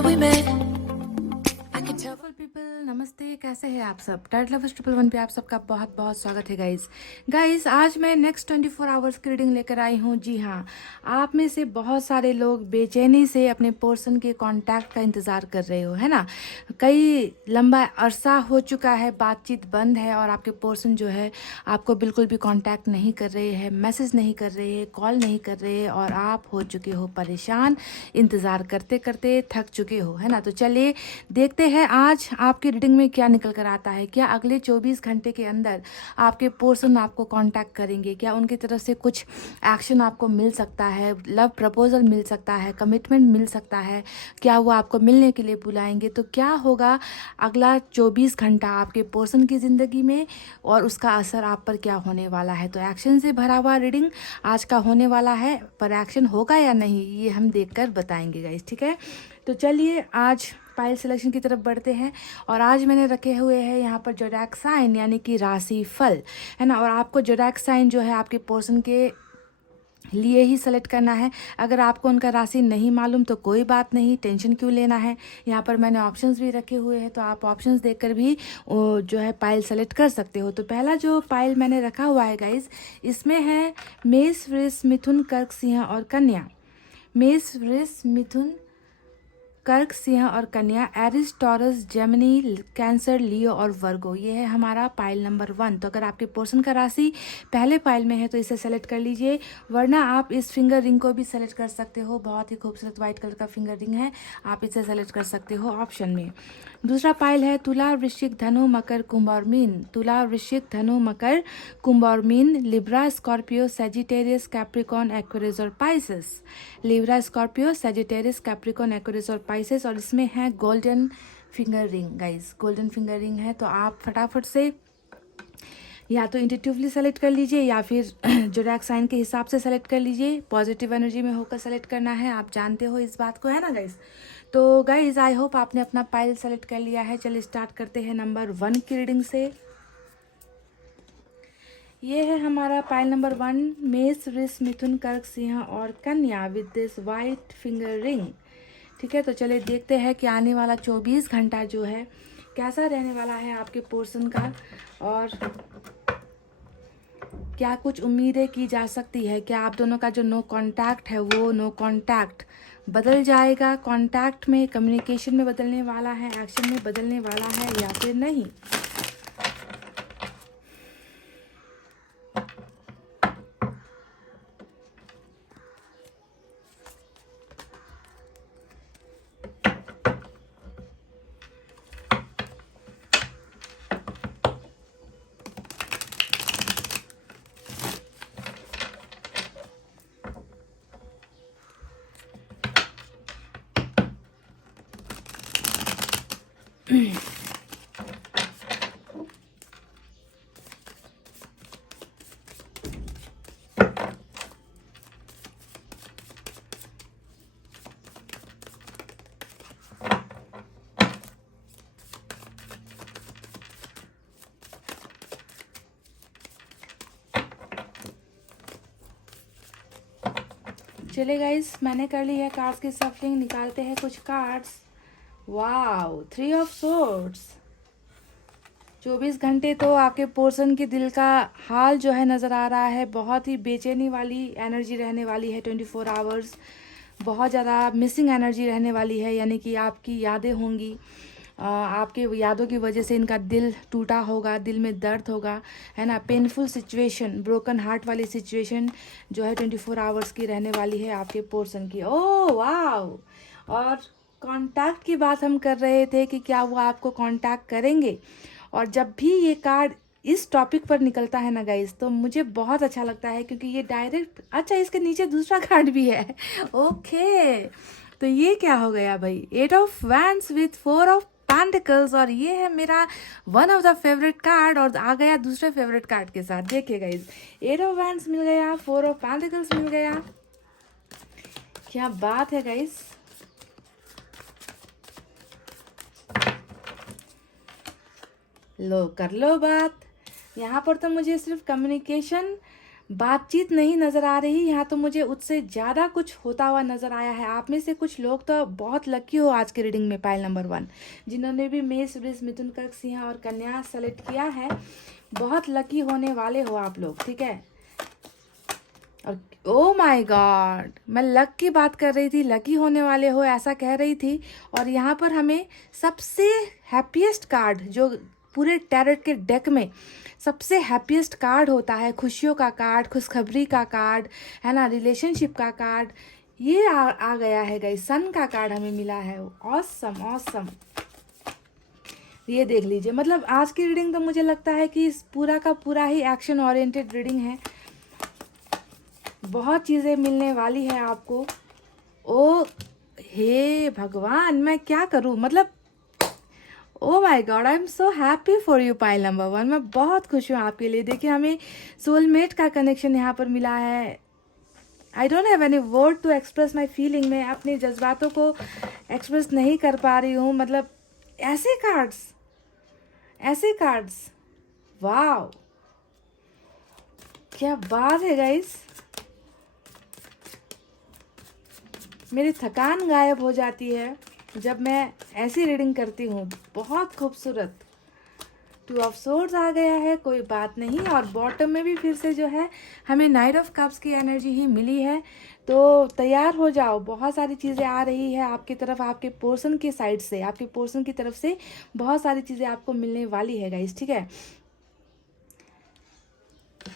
remember we met. I can tell. People नमस्ते, कैसे हैं आप सब। टाइट लवर्स 111 पे आप सबका बहुत बहुत स्वागत है गाइस। आज मैं नेक्स्ट 24 आवर्स की रीडिंग लेकर आई हूँ। जी हाँ, आप में से बहुत सारे लोग बेचैनी से अपने पर्सन के कांटेक्ट का इंतज़ार कर रहे हो, है ना। कई लंबा अरसा हो चुका है, बातचीत बंद है और आपके पर्सन जो है आपको बिल्कुल भी कांटेक्ट नहीं कर रहे हैं, मैसेज नहीं कर रहे हैं, कॉल नहीं कर रहे हैं और आप हो चुके हो परेशान, इंतज़ार करते करते थक चुके हो, है ना। तो चलिए देखते हैं आज आपकी रीडिंग में क्या निकल कर आता है। क्या अगले 24 घंटे के अंदर आपके पर्सन आपको कांटेक्ट करेंगे? क्या उनकी तरफ से कुछ एक्शन आपको मिल सकता है, लव प्रपोजल मिल सकता है, कमिटमेंट मिल सकता है? क्या वो आपको मिलने के लिए बुलाएंगे? तो क्या होगा अगला 24 घंटा आपके पर्सन की ज़िंदगी में और उसका असर आप पर क्या होने वाला है? तो एक्शन से भरा हुआ रीडिंग आज का होने वाला है, पर एक्शन होगा या नहीं ये हम देखकर बताएंगे गाइस, ठीक है। तो चलिए आज पाइल सिलेक्शन की तरफ बढ़ते हैं और आज मैंने रखे हुए हैं यहाँ पर जोडाक साइन यानी कि राशि फल, है ना। और आपको जोडाक साइन जो है आपके पर्सन के लिए ही सेलेक्ट करना है। अगर आपको उनका राशि नहीं मालूम तो कोई बात नहीं, टेंशन क्यों लेना है। यहाँ पर मैंने ऑप्शंस भी रखे हुए हैं, तो आप ऑप्शंस देखकर भी जो है पाइल सेलेक्ट कर सकते हो। तो पहला जो पाइल मैंने रखा हुआ है गाइस, इसमें है मेष, वृष, मिथुन, कर्क, सिंह और कन्या। मेष, वृष, मिथुन, कर्क, सिंह और कन्या, एरिस, टॉरस, जेमिनी, कैंसर, लियो और वर्गो। ये है हमारा पाइल नंबर 1। तो अगर आपके पर्सन का राशि पहले पाइल में है तो इसे सेलेक्ट कर लीजिए, वरना आप इस फिंगर रिंग को भी सेलेक्ट कर सकते हो। बहुत ही खूबसूरत वाइट कलर का फिंगर रिंग है, आप इसे सेलेक्ट कर सकते हो ऑप्शन में। दूसरा पाइल है तुला, वृश्चिक, धनु, मकर, कुंभ और मीन। तुला, वृश्चिक, धनु, मकर, कुंभ और मीन। Libra, Scorpio, Sagittarius, Capricorn, Aquarius और Pisces. Libra, Scorpio, Sagittarius, Capricorn, Aquarius और पाइसेस। और इसमें है golden finger ring guys, golden finger ring है। तो आप फटाफट से या तो इंट्यूटिवली सेलेक्ट कर लीजिए या फिर जोडाक साइन के हिसाब से सेलेक्ट कर लीजिए। पॉजिटिव एनर्जी में होकर सेलेक्ट करना है, आप जानते हो इस बात को, है ना गाइस। तो गाइज आई होप आपने अपना पाइल सेलेक्ट कर लिया है। चलिए स्टार्ट करते हैं नंबर 1 की रीडिंग से। ये है हमारा पाइल नंबर 1, मेष, वृष, मिथुन, कर्क, सिंह और कन्या with this white finger ring. ठीक है, तो चलिए देखते हैं कि आने वाला 24 घंटा जो है कैसा रहने वाला है आपके पर्सन का, और क्या कुछ उम्मीदें की जा सकती है। क्या आप दोनों का जो नो कांटेक्ट है वो नो कांटेक्ट बदल जाएगा, कांटेक्ट में, कम्युनिकेशन में बदलने वाला है, एक्शन में बदलने वाला है या फिर नहीं। चले गाइस, मैंने कर ली है कार्ड्स की सफलिंग। निकालते हैं कुछ कार्ड्स। Wow, 3 of swords. 24 घंटे तो आपके पर्सन के दिल का हाल जो है नज़र आ रहा है। बहुत ही बेचैनी वाली एनर्जी रहने वाली है 24 आवर्स। बहुत ज़्यादा मिसिंग एनर्जी रहने वाली है, यानी कि आपकी यादें होंगी। आपके यादों की वजह से इनका दिल टूटा होगा, दिल में दर्द होगा, है ना। पेनफुल सिचुएशन, ब्रोकन हार्ट वाली सिचुएशन जो है 24 आवर्स की रहने वाली है आपके पर्सन की। Oh wow. और कांटेक्ट की बात हम कर रहे थे कि क्या वो आपको कांटेक्ट करेंगे, और जब भी ये कार्ड इस टॉपिक पर निकलता है ना गाइस, तो मुझे बहुत अच्छा लगता है, क्योंकि ये डायरेक्ट, अच्छा इसके नीचे दूसरा कार्ड भी है। ओके, तो ये क्या हो गया भाई, 8 of wands with 4 of pentacles. और ये है मेरा one of the favourite card, और आ गया दूसरे फेवरेट कार्ड के साथ। देखिए गाइस, 8 ऑफ वैंड्स मिल गया, 4 ऑफ पेंटिकल्स मिल गया। क्या बात है गाइस। लो कर लो बात। यहाँ पर तो मुझे सिर्फ कम्युनिकेशन बातचीत नहीं नज़र आ रही यहाँ, तो मुझे उससे ज़्यादा कुछ होता हुआ नज़र आया है। आप में से कुछ लोग तो बहुत लकी हो आज की रीडिंग में, पाइल नंबर 1, जिन्होंने भी मेष, वृष, मिथुन, कर्क, सिंह और कन्या सेलेक्ट किया है। बहुत लकी होने वाले हो आप लोग, ठीक है। और ओ माय गॉड, मैं लक की बात कर रही थी, लकी होने वाले हो ऐसा कह रही थी। और यहाँ पर हमें सबसे हैप्पीएस्ट कार्ड, जो पूरे टैरोट के डेक में सबसे हैप्पीएस्ट कार्ड होता है, खुशियों का कार्ड, खुशखबरी का कार्ड, है ना, रिलेशनशिप का कार्ड, ये आ गया है गाइस। सन का कार्ड हमें मिला है। ऑसम ऑसम, ये देख लीजिए। मतलब आज की रीडिंग तो मुझे लगता है कि इस पूरा का पूरा ही एक्शन ओरिएंटेड रीडिंग है। बहुत चीज़ें मिलने वाली है आपको। ओ हे भगवान, मैं क्या करूं, मतलब oh my God, I am so happy for you pile number 1। मैं बहुत खुश हूँ आपके लिए। देखिए, हमें सोलमेट का कनेक्शन यहाँ पर मिला है। I don't have any word to express my feeling. मैं अपने जज्बातों को एक्सप्रेस नहीं कर पा रही हूँ। मतलब ऐसे कार्ड्स, ऐसे कार्ड्स, वाव, क्या बात है गाइस। मेरी थकान गायब हो जाती है जब मैं ऐसी रीडिंग करती हूँ। बहुत खूबसूरत। 2 ऑफ सोर्ड्स आ गया है, कोई बात नहीं। और बॉटम में भी फिर से जो है हमें नाइट ऑफ कप्स की एनर्जी ही मिली है। तो तैयार हो जाओ, बहुत सारी चीज़ें आ रही है आपकी तरफ, आपके पोर्शन की साइड से, आपके पोर्शन की तरफ से बहुत सारी चीज़ें आपको मिलने वाली है गाइस, ठीक है।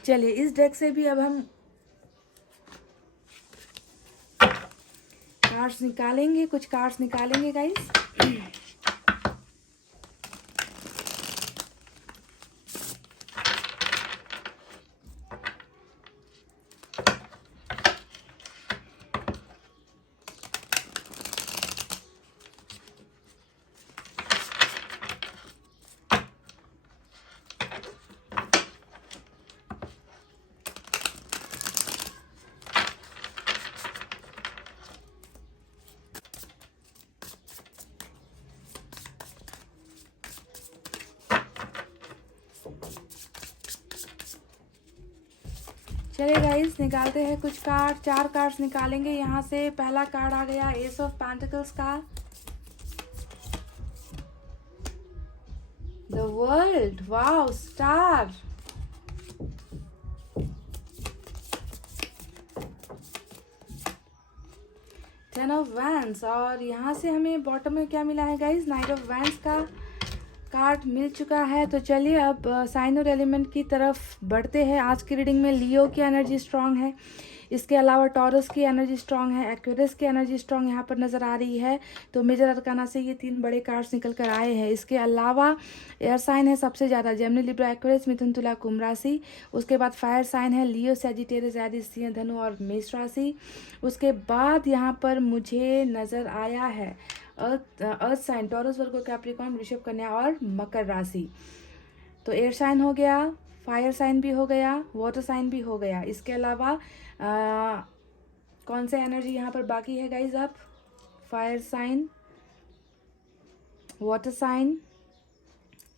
चलिए, इस डेक से भी अब हम कार्ड्स निकालेंगे, कुछ कार्ड्स निकालेंगे गाइस। चलिए गाइस, निकालते हैं कुछ कार्ड। 4 कार्ड्स निकालेंगे यहाँ से। पहला कार्ड आ गया एस ऑफ पेंटिकल्स का, the world, wow, star, ten of wands. और यहाँ से हमें बॉटम में क्या मिला है गाइस, नाइट ऑफ वैंड्स का कार्ड मिल चुका है। तो चलिए अब साइन और एलिमेंट की तरफ बढ़ते हैं। आज की रीडिंग में लियो की एनर्जी स्ट्रांग है, इसके अलावा टॉरस की एनर्जी स्ट्रांग है, एक्वेरियस की एनर्जी स्ट्रांग यहाँ पर नज़र आ रही है। तो मेजर अरकाना से ये 3 बड़े कार्ड्स निकल कर आए हैं। इसके अलावा एयर साइन है सबसे ज़्यादा, जेमिनी, लिब्रा, एक्वेरियस, मिथुन, तुला, कुंभ राशि। उसके बाद फायर साइन है लियो, सैजिटेरियस, एरीज, सिंह, धनु और मेष राशि। उसके बाद यहाँ पर मुझे नज़र आया है अर्थ साइन, टॉरस, वर्गो, कैप्रिकॉर्न, वृषभ, कन्या और मकर राशि। तो एयर साइन हो गया, फायर साइन भी हो गया, वाटर साइन भी हो गया। इसके अलावा कौन से एनर्जी यहाँ पर बाकी है गाइज? अब fire sign, water sign,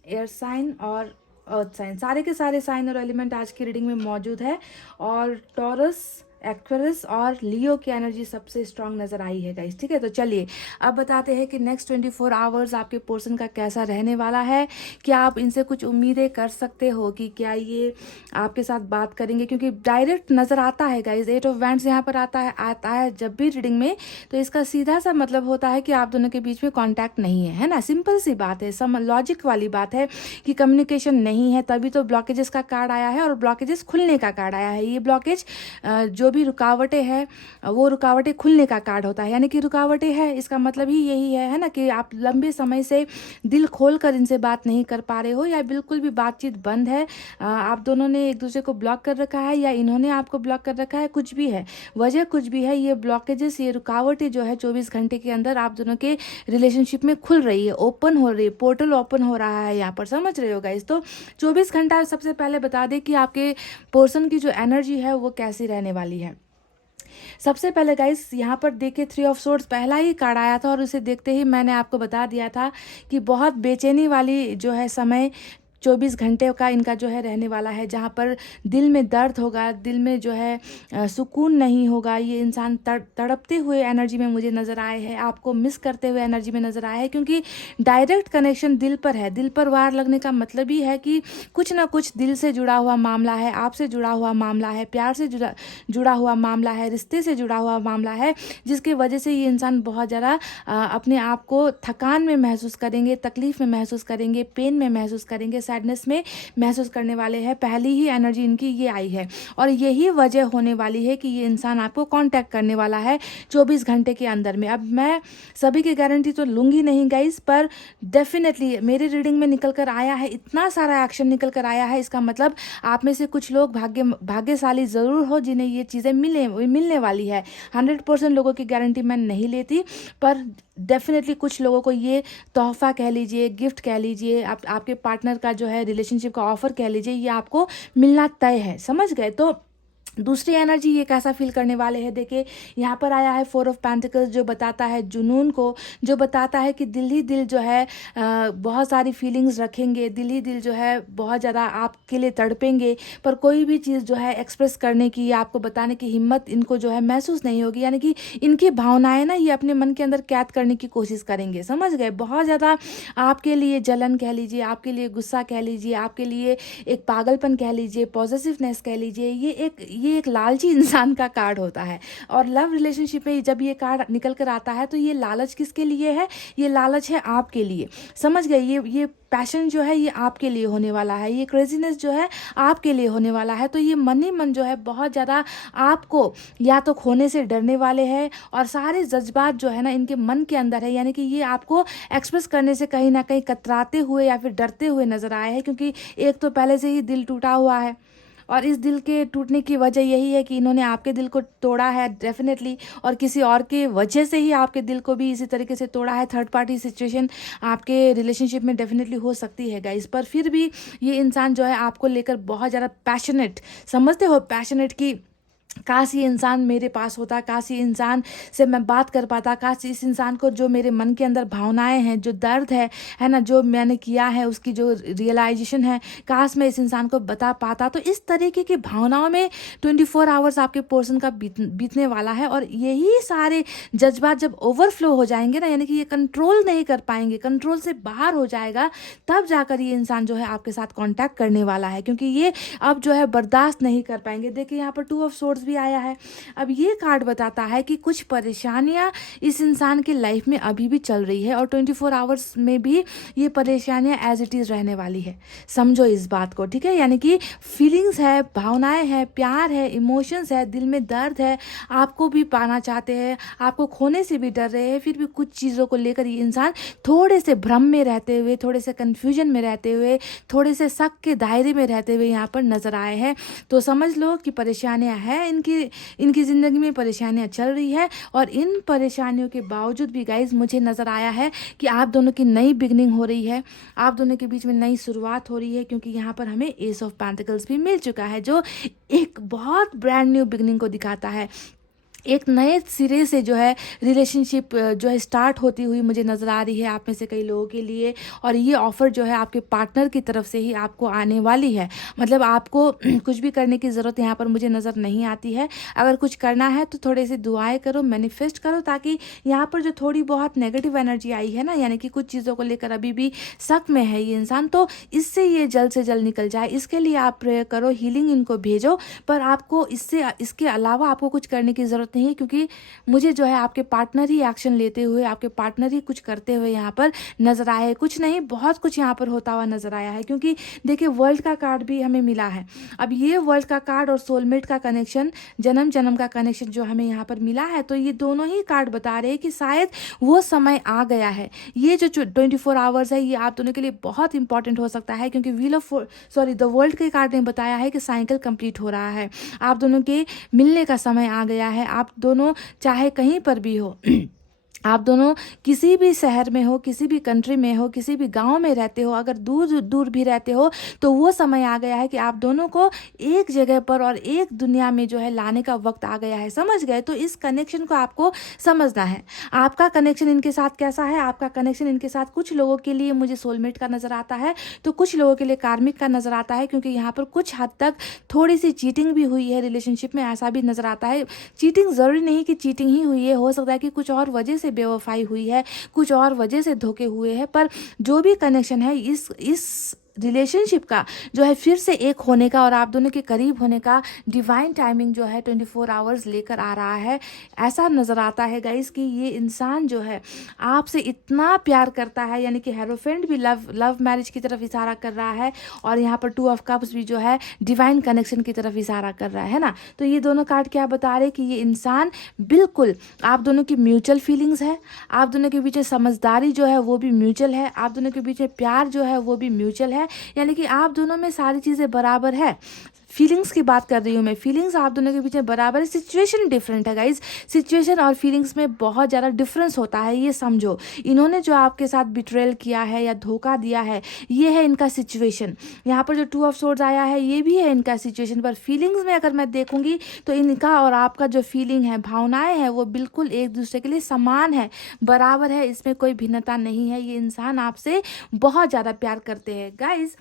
air sign और अर्थ साइन, सारे के सारे साइन और एलिमेंट आज की रीडिंग में मौजूद है। और टॉरस, एक्वेरियस और लियो की एनर्जी सबसे स्ट्रांग नजर आई है गाइस, ठीक है। तो चलिए अब बताते हैं कि नेक्स्ट 24 आवर्स आपके पोर्शन का कैसा रहने वाला है। क्या आप इनसे कुछ उम्मीदें कर सकते हो कि क्या ये आपके साथ बात करेंगे? क्योंकि डायरेक्ट नज़र आता है गाइस, 8 ऑफ वैंड्स यहाँ पर आता है जब भी रीडिंग में, तो इसका सीधा सा मतलब होता है कि आप दोनों के बीच में कॉन्टैक्ट नहीं है ना। सिंपल सी बात है, सम लॉजिक वाली बात है कि कम्युनिकेशन नहीं है, तभी तो ब्लॉकेजेस का कार्ड आया है और ब्लॉकेजेस खुलने का कार्ड आया है। ये ब्लॉकेज जो भी रुकावटें हैं वो रुकावटें खुलने का कार्ड होता है, यानी कि रुकावटें हैं इसका मतलब ही यही है ना, कि आप लंबे समय से दिल खोल कर इनसे बात नहीं कर पा रहे हो या बिल्कुल भी बातचीत बंद है। आप दोनों ने एक दूसरे को ब्लॉक कर रखा है या इन्होंने आपको ब्लॉक कर रखा है, कुछ भी है, वजह कुछ भी है, ये ब्लॉकेजेस, ये रुकावटें जो है 24 घंटे के अंदर आप दोनों के रिलेशनशिप में खुल रही है, ओपन हो रही है, पोर्टल ओपन हो रहा है यहाँ पर, समझ रहे हो गाइस। तो 24 घंटा सबसे पहले बता दें कि आपके पर्सन की जो एनर्जी है वो कैसी रहने वाली है। सबसे पहले गाइस यहाँ पर देखिए 3 ऑफ सोर्ड्स पहला ही कार्ड आया था और उसे देखते ही मैंने आपको बता दिया था कि बहुत बेचैनी वाली जो है समय 24 घंटे का इनका जो है रहने वाला है, जहाँ पर दिल में दर्द होगा, दिल में जो है सुकून नहीं होगा। ये इंसान तड़पते हुए एनर्जी में मुझे नज़र आए हैं, आपको मिस करते हुए एनर्जी में नज़र आए हैं, क्योंकि डायरेक्ट कनेक्शन दिल पर है। दिल पर वार लगने का मतलब ही है कि कुछ ना कुछ दिल से जुड़ा हुआ मामला है, आपसे जुड़ा हुआ मामला है, प्यार से जुड़ा हुआ मामला है, रिश्ते से जुड़ा हुआ मामला है, जिसकी वजह से ये इंसान बहुत ज़्यादा अपने आप को थकान में महसूस करेंगे, तकलीफ में महसूस करेंगे, पेन में महसूस करेंगे, सैडनेस में महसूस करने वाले हैं। पहली ही एनर्जी इनकी ये आई है और यही वजह होने वाली है कि ये इंसान आपको कांटेक्ट करने वाला है 24 घंटे के अंदर में। अब मैं सभी की गारंटी तो लूँगी नहीं गाइस, पर डेफिनेटली मेरे रीडिंग में निकल कर आया है, इतना सारा एक्शन निकल कर आया है, इसका मतलब आप में से कुछ लोग भाग्यशाली ज़रूर हो जिन्हें ये चीज़ें मिलने वाली है। 100% लोगों की गारंटी मैं नहीं लेती, पर डेफिनेटली कुछ लोगों को ये तोहफा कह लीजिए, गिफ्ट कह लीजिए, आपके पार्टनर का जो है रिलेशनशिप का ऑफर कह लीजिए, ये आपको मिलना तय है। समझ गए? तो दूसरी एनर्जी ये कैसा फील करने वाले हैं, देखिए यहाँ पर आया है 4 ऑफ पेंटिकल्स, जो बताता है जुनून को, जो बताता है कि दिल ही दिल जो है बहुत सारी फीलिंग्स रखेंगे, दिल ही दिल जो है बहुत ज़्यादा आपके लिए तड़पेंगे, पर कोई भी चीज़ जो है एक्सप्रेस करने की या आपको बताने की हिम्मत इनको जो है महसूस नहीं होगी। यानी कि इनकी भावनाएं ना ये अपने मन के अंदर कैद करने की कोशिश करेंगे। समझ गए? बहुत ज़्यादा आपके लिए जलन कह लीजिए, आपके लिए गुस्सा कह लीजिए, आपके लिए एक पागलपन कह लीजिए, पॉजेसिवनेस कह लीजिए, ये एक लालची इंसान का कार्ड होता है। और लव रिलेशनशिप में जब ये कार्ड निकल कर आता है तो ये लालच किसके लिए है? ये लालच है आपके लिए। समझ गए? ये पैशन जो है ये आपके लिए होने वाला है, ये क्रेजीनेस जो है आपके लिए होने वाला है। तो ये मन ही मन जो है बहुत ज़्यादा आपको या तो खोने से डरने वाले हैं, और सारे जज्बात जो है ना इनके मन के अंदर है, यानी कि ये आपको एक्सप्रेस करने से कहीं ना कहीं कतराते हुए या फिर डरते हुए नजर आए हैं, क्योंकि एक तो पहले से ही दिल टूटा हुआ है, और इस दिल के टूटने की वजह यही है कि इन्होंने आपके दिल को तोड़ा है डेफिनेटली, और किसी और के वजह से ही आपके दिल को भी इसी तरीके से तोड़ा है। थर्ड पार्टी सिचुएशन आपके रिलेशनशिप में डेफिनेटली हो सकती है गाइस, पर फिर भी ये इंसान जो है आपको लेकर बहुत ज़्यादा पैशनेट, समझते हो, पैशनेट की काश ये इंसान मेरे पास होता, काश ये इंसान से मैं बात कर पाता, काश इस इंसान को जो मेरे मन के अंदर भावनाएं हैं, जो दर्द है ना, जो मैंने किया है उसकी जो रियलाइजेशन है, काश मैं इस इंसान को बता पाता। तो इस तरीके की भावनाओं में 24 आवर्स आपके पर्सन का बीतने वाला है, और यही सारे जज्बात जब ओवरफ्लो हो जाएंगे ना, यानी कि ये कंट्रोल नहीं कर पाएंगे, कंट्रोल से बाहर हो जाएगा, तब जाकर ये इंसान जो है आपके साथ कॉन्टैक्ट करने वाला है, क्योंकि ये अब जो है बर्दाश्त नहीं कर पाएंगे। देखिए यहाँ पर 2 ऑफ सोर्ड्स भी आया है। अब ये कार्ड बताता है कि कुछ परेशानियां इस इंसान की लाइफ में अभी भी चल रही है, और 24 आवर्स में भी ये परेशानियां एज इट इज़ रहने वाली है। समझो इस बात को, ठीक है? यानी कि फीलिंग्स है, भावनाएं हैं, प्यार है, इमोशंस है, दिल में दर्द है, आपको भी पाना चाहते हैं, आपको खोने से भी डर रहे हैं, फिर भी कुछ चीज़ों को लेकर ये इंसान थोड़े से भ्रम में रहते हुए, थोड़े से कन्फ्यूजन में रहते हुए, थोड़े से शक के दायरे में रहते हुए यहाँ पर नजर आए हैं। तो समझ लो कि परेशानियां हैं, इनकी ज़िंदगी में परेशानियां चल रही है, और इन परेशानियों के बावजूद भी गाइज मुझे नज़र आया है कि आप दोनों की नई बिगनिंग हो रही है, आप दोनों के बीच में नई शुरुआत हो रही है, क्योंकि यहाँ पर हमें एस ऑफ पेंटिकल्स भी मिल चुका है, जो एक बहुत ब्रांड न्यू बिगनिंग को दिखाता है। एक नए सिरे से जो है रिलेशनशिप जो है स्टार्ट होती हुई मुझे नज़र आ रही है आप में से कई लोगों के लिए, और ये ऑफ़र जो है आपके पार्टनर की तरफ से ही आपको आने वाली है। मतलब आपको कुछ भी करने की ज़रूरत यहाँ पर मुझे नज़र नहीं आती है। अगर कुछ करना है तो थोड़े से दुआएं करो, मैनिफेस्ट करो, ताकि यहाँ पर जो थोड़ी बहुत नेगेटिव एनर्जी आई है ना, यानी कि कुछ चीज़ों को लेकर अभी भी शक में है ये इंसान, तो इससे ये जल्द से जल्द निकल जाए। इसके लिए आप प्रेयर करो, हीलिंग इनको भेजो, पर आपको इसके अलावा आपको कुछ करने की ज़रूरत नहीं, क्योंकि मुझे जो है आपके पार्टनर ही एक्शन लेते हुए, आपके पार्टनर ही कुछ करते हुए यहाँ पर नजर आए हैं। कुछ नहीं, बहुत कुछ यहाँ पर होता हुआ नजर आया है, क्योंकि देखिए वर्ल्ड का कार्ड भी हमें मिला है। अब ये वर्ल्ड का कार्ड और सोलमेट का कनेक्शन, जन्म जन्म का कनेक्शन जो हमें यहाँ पर मिला है, तो ये दोनों ही कार्ड बता रहे हैं कि शायद वो समय आ गया है। ये जो 24 आवर्स है ये आप दोनों के लिए बहुत इंपॉर्टेंट हो सकता है, क्योंकि द वर्ल्ड के कार्ड ने बताया है कि साइकिल कंप्लीट हो रहा है, आप दोनों के मिलने का समय आ गया है। आप दोनों चाहे कहीं पर भी हो आप दोनों किसी भी शहर में हो, किसी भी कंट्री में हो, किसी भी गांव में रहते हो, अगर दूर दूर भी रहते हो, तो वो समय आ गया है कि आप दोनों को एक जगह पर और एक दुनिया में जो है लाने का वक्त आ गया है। समझ गए? तो इस कनेक्शन को आपको समझना है। आपका कनेक्शन इनके साथ कैसा है? आपका कनेक्शन इनके साथ कुछ लोगों के लिए मुझे सोलमेट का नज़र आता है, तो कुछ लोगों के लिए कार्मिक का नज़र आता है, क्योंकि यहाँ पर कुछ हद तक थोड़ी सी चीटिंग भी हुई है रिलेशनशिप में, ऐसा भी नज़र आता है। चीटिंग ज़रूरी नहीं कि चीटिंग ही हुई है, हो सकता है कि कुछ और वजह से बेवफाई हुई है, कुछ और वजह से धोखे हुए हैं, पर जो भी कनेक्शन है इस रिलेशनशिप का जो है फिर से एक होने का और आप दोनों के करीब होने का डिवाइन टाइमिंग जो है 24 आवर्स लेकर आ रहा है। ऐसा नज़र आता है गाइस कि ये इंसान जो है आपसे इतना प्यार करता है, यानी कि हेरोफेंट भी लव मैरिज की तरफ इशारा कर रहा है, और यहाँ पर 2 ऑफ कप्स भी जो है डिवाइन कनेक्शन की तरफ इशारा कर रहा है ना। तो ये दोनों कार्ड क्या बता रहे कि ये इंसान बिल्कुल आप दोनों की म्यूचुअल फीलिंग्स है, आप दोनों के बीच में समझदारी जो है वो भी म्यूचुअल है, आप दोनों के बीच में प्यार जो है वो भी म्यूचुअल है, यानी कि आप दोनों में सारी चीज़ें बराबर है। फीलिंग्स की बात कर रही हूँ मैं, फीलिंग्स आप दोनों के बीच में बराबर है। सिचुएशन डिफरेंट है गाइज, सिचुएशन और फीलिंग्स में बहुत ज़्यादा डिफरेंस होता है, ये समझो। इन्होंने जो आपके साथ बिट्रेल किया है या धोखा दिया है, ये है इनका सिचुएशन। यहाँ पर जो 2 ऑफ सोर्ड्स आया है, ये भी है इनका सिचुएशन। पर फीलिंग्स में अगर मैं देखूंगी तो इनका और आपका जो फीलिंग है, भावनाएं हैं, वो बिल्कुल एक दूसरे के लिए समान है, बराबर है, इसमें कोई भिन्नता नहीं है। ये इंसान आपसे बहुत ज़्यादा प्यार करते हैं गाइज।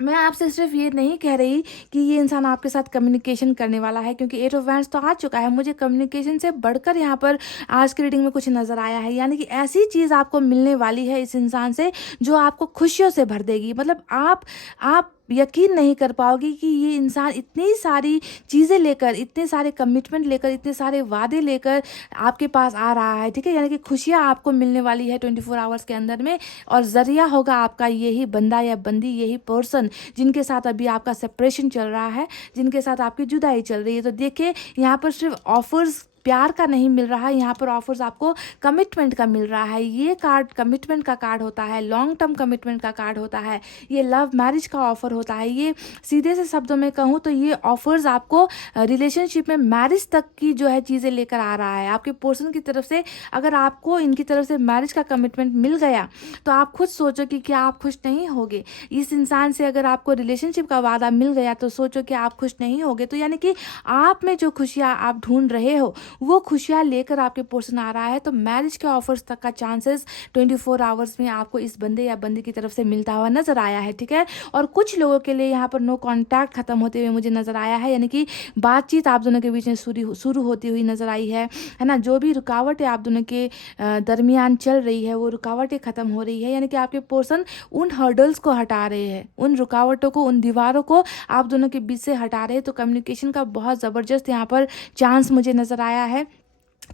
मैं आपसे सिर्फ ये नहीं कह रही कि ये इंसान आपके साथ कम्युनिकेशन करने वाला है, क्योंकि 8 ऑफ वैंड्स तो आ चुका है। मुझे कम्युनिकेशन से बढ़कर यहाँ पर आज की रीडिंग में कुछ नज़र आया है, यानी कि ऐसी चीज़ आपको मिलने वाली है इस इंसान से जो आपको खुशियों से भर देगी। मतलब आप यकीन नहीं कर पाओगे कि ये इंसान इतनी सारी चीज़ें लेकर, इतने सारे कमिटमेंट लेकर, इतने सारे वादे लेकर आपके पास आ रहा है, ठीक है। यानी कि खुशियाँ आपको मिलने वाली है 24 आवर्स के अंदर में, और ज़रिया होगा आपका यही बंदा या बंदी, यही पर्सन जिनके साथ अभी आपका सेपरेशन चल रहा है, जिनके साथ आपकी जुदाई चल रही है। तो देखिए, यहाँ पर सिर्फ ऑफर्स प्यार का नहीं मिल रहा है, यहाँ पर ऑफर्स आपको कमिटमेंट का मिल रहा है। ये कार्ड कमिटमेंट का कार्ड होता है, लॉन्ग टर्म कमिटमेंट का कार्ड होता है, ये लव मैरिज का ऑफर होता है। ये सीधे से शब्दों में कहूँ तो ये ऑफर्स आपको रिलेशनशिप में मैरिज तक की जो है चीज़ें लेकर आ रहा है आपके पर्सन की तरफ से। अगर आपको इनकी तरफ से मैरिज का कमिटमेंट मिल गया तो आप खुद सोचो कि क्या आप खुश नहीं होगे इस इंसान से। अगर आपको रिलेशनशिप का वादा मिल गया तो सोचो कि आप खुश नहीं होगे। तो यानी कि आप में जो खुशियाँ आप ढूंढ रहे हो वो खुशियाँ लेकर आपके पर्सन आ रहा है। तो मैरिज के ऑफर्स तक का चांसेस 24 आवर्स में आपको इस बंदे या बंदी की तरफ से मिलता हुआ नजर आया है, ठीक है। और कुछ लोगों के लिए यहाँ पर नो कॉन्टैक्ट खत्म होते हुए मुझे नजर आया है, यानी कि बातचीत आप दोनों के बीच में शुरू होती हुई नजर आई है ना। जो भी रुकावटें आप दोनों के दरमियान चल रही है वो रुकावटें खत्म हो रही है, यानी कि आपके पर्सन उन हर्डल्स को हटा रहे हैं, उन रुकावटों को, उन दीवारों को आप दोनों के बीच से हटा रहे हैं। तो कम्युनिकेशन का बहुत ज़बरदस्त यहाँ पर चांस मुझे नज़र आया है।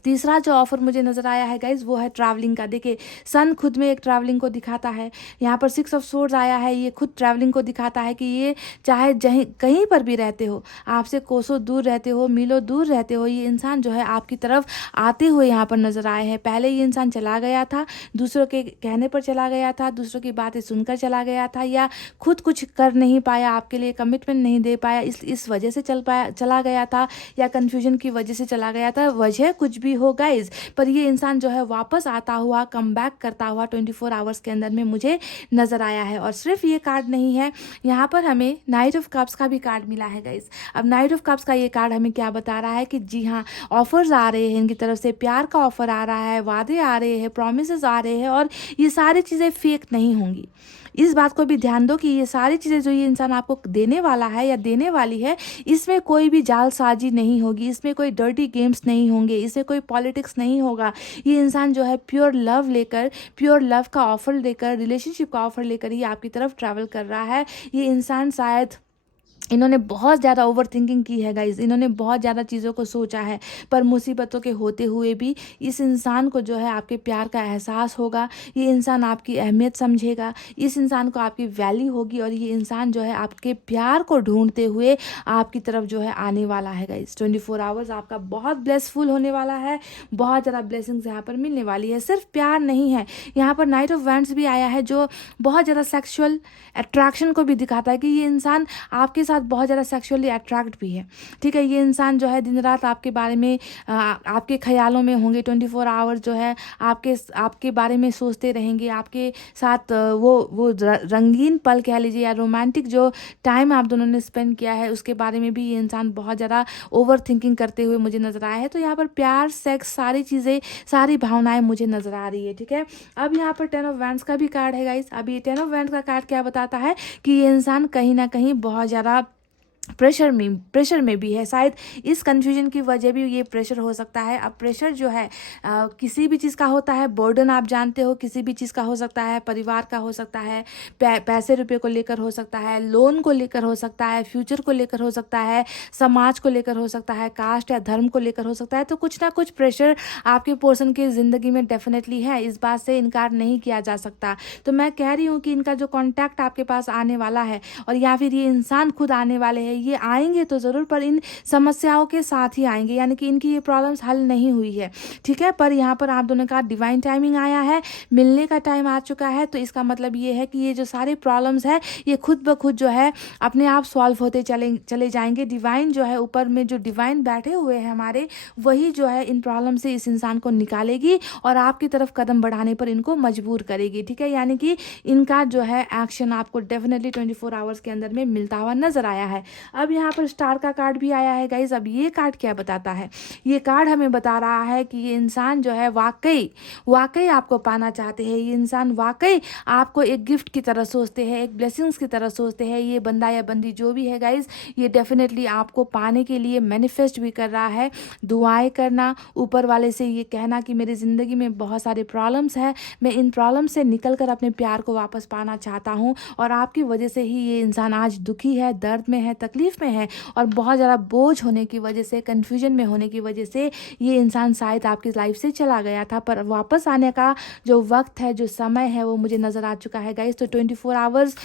तीसरा जो ऑफर मुझे नज़र आया है गाइज वो है ट्रैवलिंग का। देखिए, सन खुद में एक ट्रैवलिंग को दिखाता है। यहाँ पर 6 ऑफ सोर्ड्स आया है, ये खुद ट्रैवलिंग को दिखाता है कि ये चाहे कहीं पर भी रहते हो, आपसे कोसों दूर रहते हो, मीलों दूर रहते हो, ये इंसान जो है आपकी तरफ आते हुए यहाँ पर नज़र आए हैं। पहले ये इंसान चला गया था, दूसरों के कहने पर चला गया था, दूसरों की बातें सुनकर चला गया था, या खुद कुछ कर नहीं पाया, आपके लिए कमिटमेंट नहीं दे पाया, इस वजह से चला गया था, या कन्फ्यूजन की वजह से चला गया था। वजह कुछ भी हो गाइज, पर ये इंसान जो है वापस आता हुआ, कम बैक करता हुआ 24 आवर्स के अंदर में मुझे नजर आया है। और सिर्फ ये कार्ड नहीं है, यहाँ पर हमें नाइट ऑफ कप्स का भी कार्ड मिला है गाइज। अब नाइट ऑफ कप्स का ये कार्ड हमें क्या बता रहा है कि जी हाँ, ऑफर्स आ रहे हैं इनकी तरफ से, प्यार का ऑफर आ रहा है, वादे आ रहे हैं, प्रॉमिसेस आ रहे हैं, और ये सारी चीज़ें फेक नहीं होंगी। इस बात को भी ध्यान दो कि ये सारी चीज़ें जो ये इंसान आपको देने वाला है या देने वाली है, इसमें कोई भी जालसाजी नहीं होगी, इसमें कोई डर्टी गेम्स नहीं होंगे, इसमें कोई पॉलिटिक्स नहीं होगा। ये इंसान जो है प्योर लव लेकर, प्योर लव का ऑफर लेकर, रिलेशनशिप का ऑफर लेकर ही आपकी तरफ ट्रैवल कर रहा है। ये इंसान शायद इन्होंने बहुत ज़्यादा ओवर थिंकिंग की है गाइज, इन्होंने बहुत ज़्यादा चीज़ों को सोचा है, पर मुसीबतों के होते हुए भी इस इंसान को जो है आपके प्यार का एहसास होगा, ये इंसान आपकी अहमियत समझेगा, इस इंसान को आपकी वैल्यू होगी, और ये इंसान जो है आपके प्यार को ढूंढते हुए आपकी तरफ जो है आने वाला है गाइज। 24 आवर्स आपका बहुत ब्लेसफुल होने वाला है, बहुत ज़्यादा ब्लेसिंग्स यहाँ पर मिलने वाली है। सिर्फ प्यार नहीं है, यहाँ पर नाइट ऑफ वैंड्स भी आया है जो बहुत ज़्यादा सेक्सुअल अट्रैक्शन को भी दिखाता है कि ये इंसान आपके साथ साथ बहुत ज़्यादा सेक्सुअली अट्रैक्ट भी है। ठीक है, ये इंसान जो है दिन रात आपके बारे में आपके ख्यालों में होंगे, 24 आवर्स जो है आपके बारे में सोचते रहेंगे, आपके साथ वो रंगीन पल कह लीजिए या रोमांटिक जो टाइम आप दोनों ने स्पेंड किया है उसके बारे में भी ये इंसान बहुत ज़्यादा ओवर थिंकिंग करते हुए मुझे नज़र आया है। तो यहाँ पर प्यार, सेक्स, सारी चीज़ें, सारी भावनाएं मुझे नज़र आ रही है। ठीक है, अब यहाँ पर 10 ऑफ वैंड्स का भी कार्ड है गाइस। अब ये 10 ऑफ वैंड्स का कार्ड क्या बताता है कि ये इंसान कहीं ना कहीं बहुत ज़्यादा प्रेशर में भी है। शायद इस कन्फ्यूजन की वजह भी ये प्रेशर हो सकता है। अब प्रेशर जो है किसी भी चीज़ का होता है, बर्डन आप जानते हो, किसी भी चीज़ का हो सकता है, परिवार का हो सकता है, पैसे रुपए को लेकर हो सकता है, लोन को लेकर हो सकता है, फ्यूचर को लेकर हो सकता है, समाज को लेकर हो सकता है, कास्ट या धर्म को लेकर हो सकता है। तो कुछ ना कुछ प्रेशर आपके पर्सन की ज़िंदगी में डेफिनेटली है, इस बात से इनकार नहीं किया जा सकता। तो मैं कह रही हूँ कि इनका जो कॉन्टैक्ट आपके पास आने वाला है और या फिर ये इंसान खुद आने वाले हैं, ये आएंगे तो ज़रूर, पर इन समस्याओं के साथ ही आएंगे, यानी कि इनकी ये प्रॉब्लम्स हल नहीं हुई है। ठीक है, पर यहाँ पर आप दोनों का डिवाइन टाइमिंग आया है, मिलने का टाइम आ चुका है। तो इसका मतलब ये है कि ये जो सारे प्रॉब्लम्स है ये खुद ब खुद जो है अपने आप सॉल्व होते चले जाएंगे। डिवाइन जो है ऊपर में जो डिवाइन बैठे हुए हैं हमारे, वही जो है इन प्रॉब्लम से इस इंसान को निकालेगी और आपकी तरफ कदम बढ़ाने पर इनको मजबूर करेगी। ठीक है, यानी कि इनका जो है एक्शन आपको डेफिनेटली 24 आवर्स के अंदर में मिलता हुआ नजर आया है। अब यहाँ पर स्टार का कार्ड भी आया है गाइज। अब ये कार्ड क्या बताता है? ये कार्ड हमें बता रहा है कि ये इंसान जो है वाकई आपको पाना चाहते हैं। ये इंसान वाकई आपको एक गिफ्ट की तरह सोचते हैं, एक ब्लेसिंग्स की तरह सोचते हैं। ये बंदा या बंदी जो भी है गाइज, ये डेफिनेटली आपको पाने के लिए मैनिफेस्ट भी कर रहा है, दुआएं करना, ऊपर वाले से ये कहना कि मेरी ज़िंदगी में बहुत सारे प्रॉब्लम्स हैं, मैं इन प्रॉब्लम से निकल कर अपने प्यार को वापस पाना चाहता हूँ। और आपकी वजह से ही ये इंसान आज दुखी है, दर्द में है, तकलीफ में है और बहुत ज़्यादा बोझ होने की वजह से, कन्फ्यूजन में होने की वजह से ये इंसान शायद आपकी लाइफ से चला गया था, पर वापस आने का जो वक्त है, जो समय है, वो मुझे नज़र आ चुका है गाइस। तो 24 आवर्स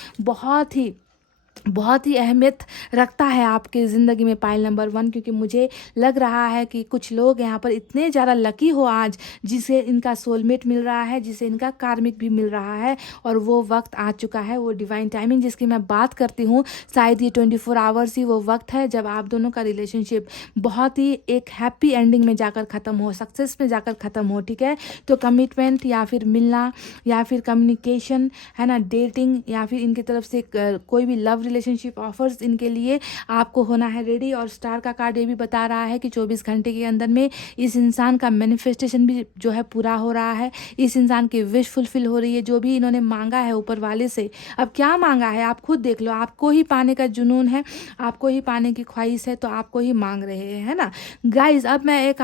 बहुत ही अहमियत रखता है आपके ज़िंदगी में पाइल नंबर 1, क्योंकि मुझे लग रहा है कि कुछ लोग यहाँ पर इतने ज़्यादा लकी हो आज, जिसे इनका सोलमेट मिल रहा है, जिसे इनका कार्मिक भी मिल रहा है, और वो वक्त आ चुका है, वो डिवाइन टाइमिंग जिसकी मैं बात करती हूँ। शायद ये 24 आवर्स ही वो वक्त है जब आप दोनों का रिलेशनशिप बहुत ही एक हैप्पी एंडिंग में जाकर ख़त्म हो, सक्सेस में जाकर ख़त्म हो। ठीक है, तो कमिटमेंट या फिर मिलना या फिर कम्युनिकेशन है ना, डेटिंग या फिर इनकी तरफ से कोई भी लव रिलेशनशिप ऑफर्स इनके लिए आपको होना है रेडी। और स्टार का कार्ड ये भी बता रहा है कि 24 घंटे के अंदर में इस इंसान का मैनिफेस्टेशन भी जो है पूरा हो रहा है, इस इंसान की विश फुलफिल हो रही है। जो भी इन्होंने मांगा है ऊपर वाले से, अब क्या मांगा है आप खुद देख लो, आपको ही पाने का जुनून है, आपको ही पाने की ख्वाहिश है, तो आपको ही मांग रहे हैं, है ना गाइज। अब मैं एक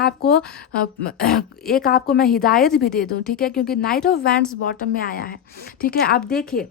आपको मैं हिदायत भी दे दूं, ठीक है, क्योंकि नाइट ऑफ वैंड्स बॉटम में आया है। ठीक है, आप देखिए,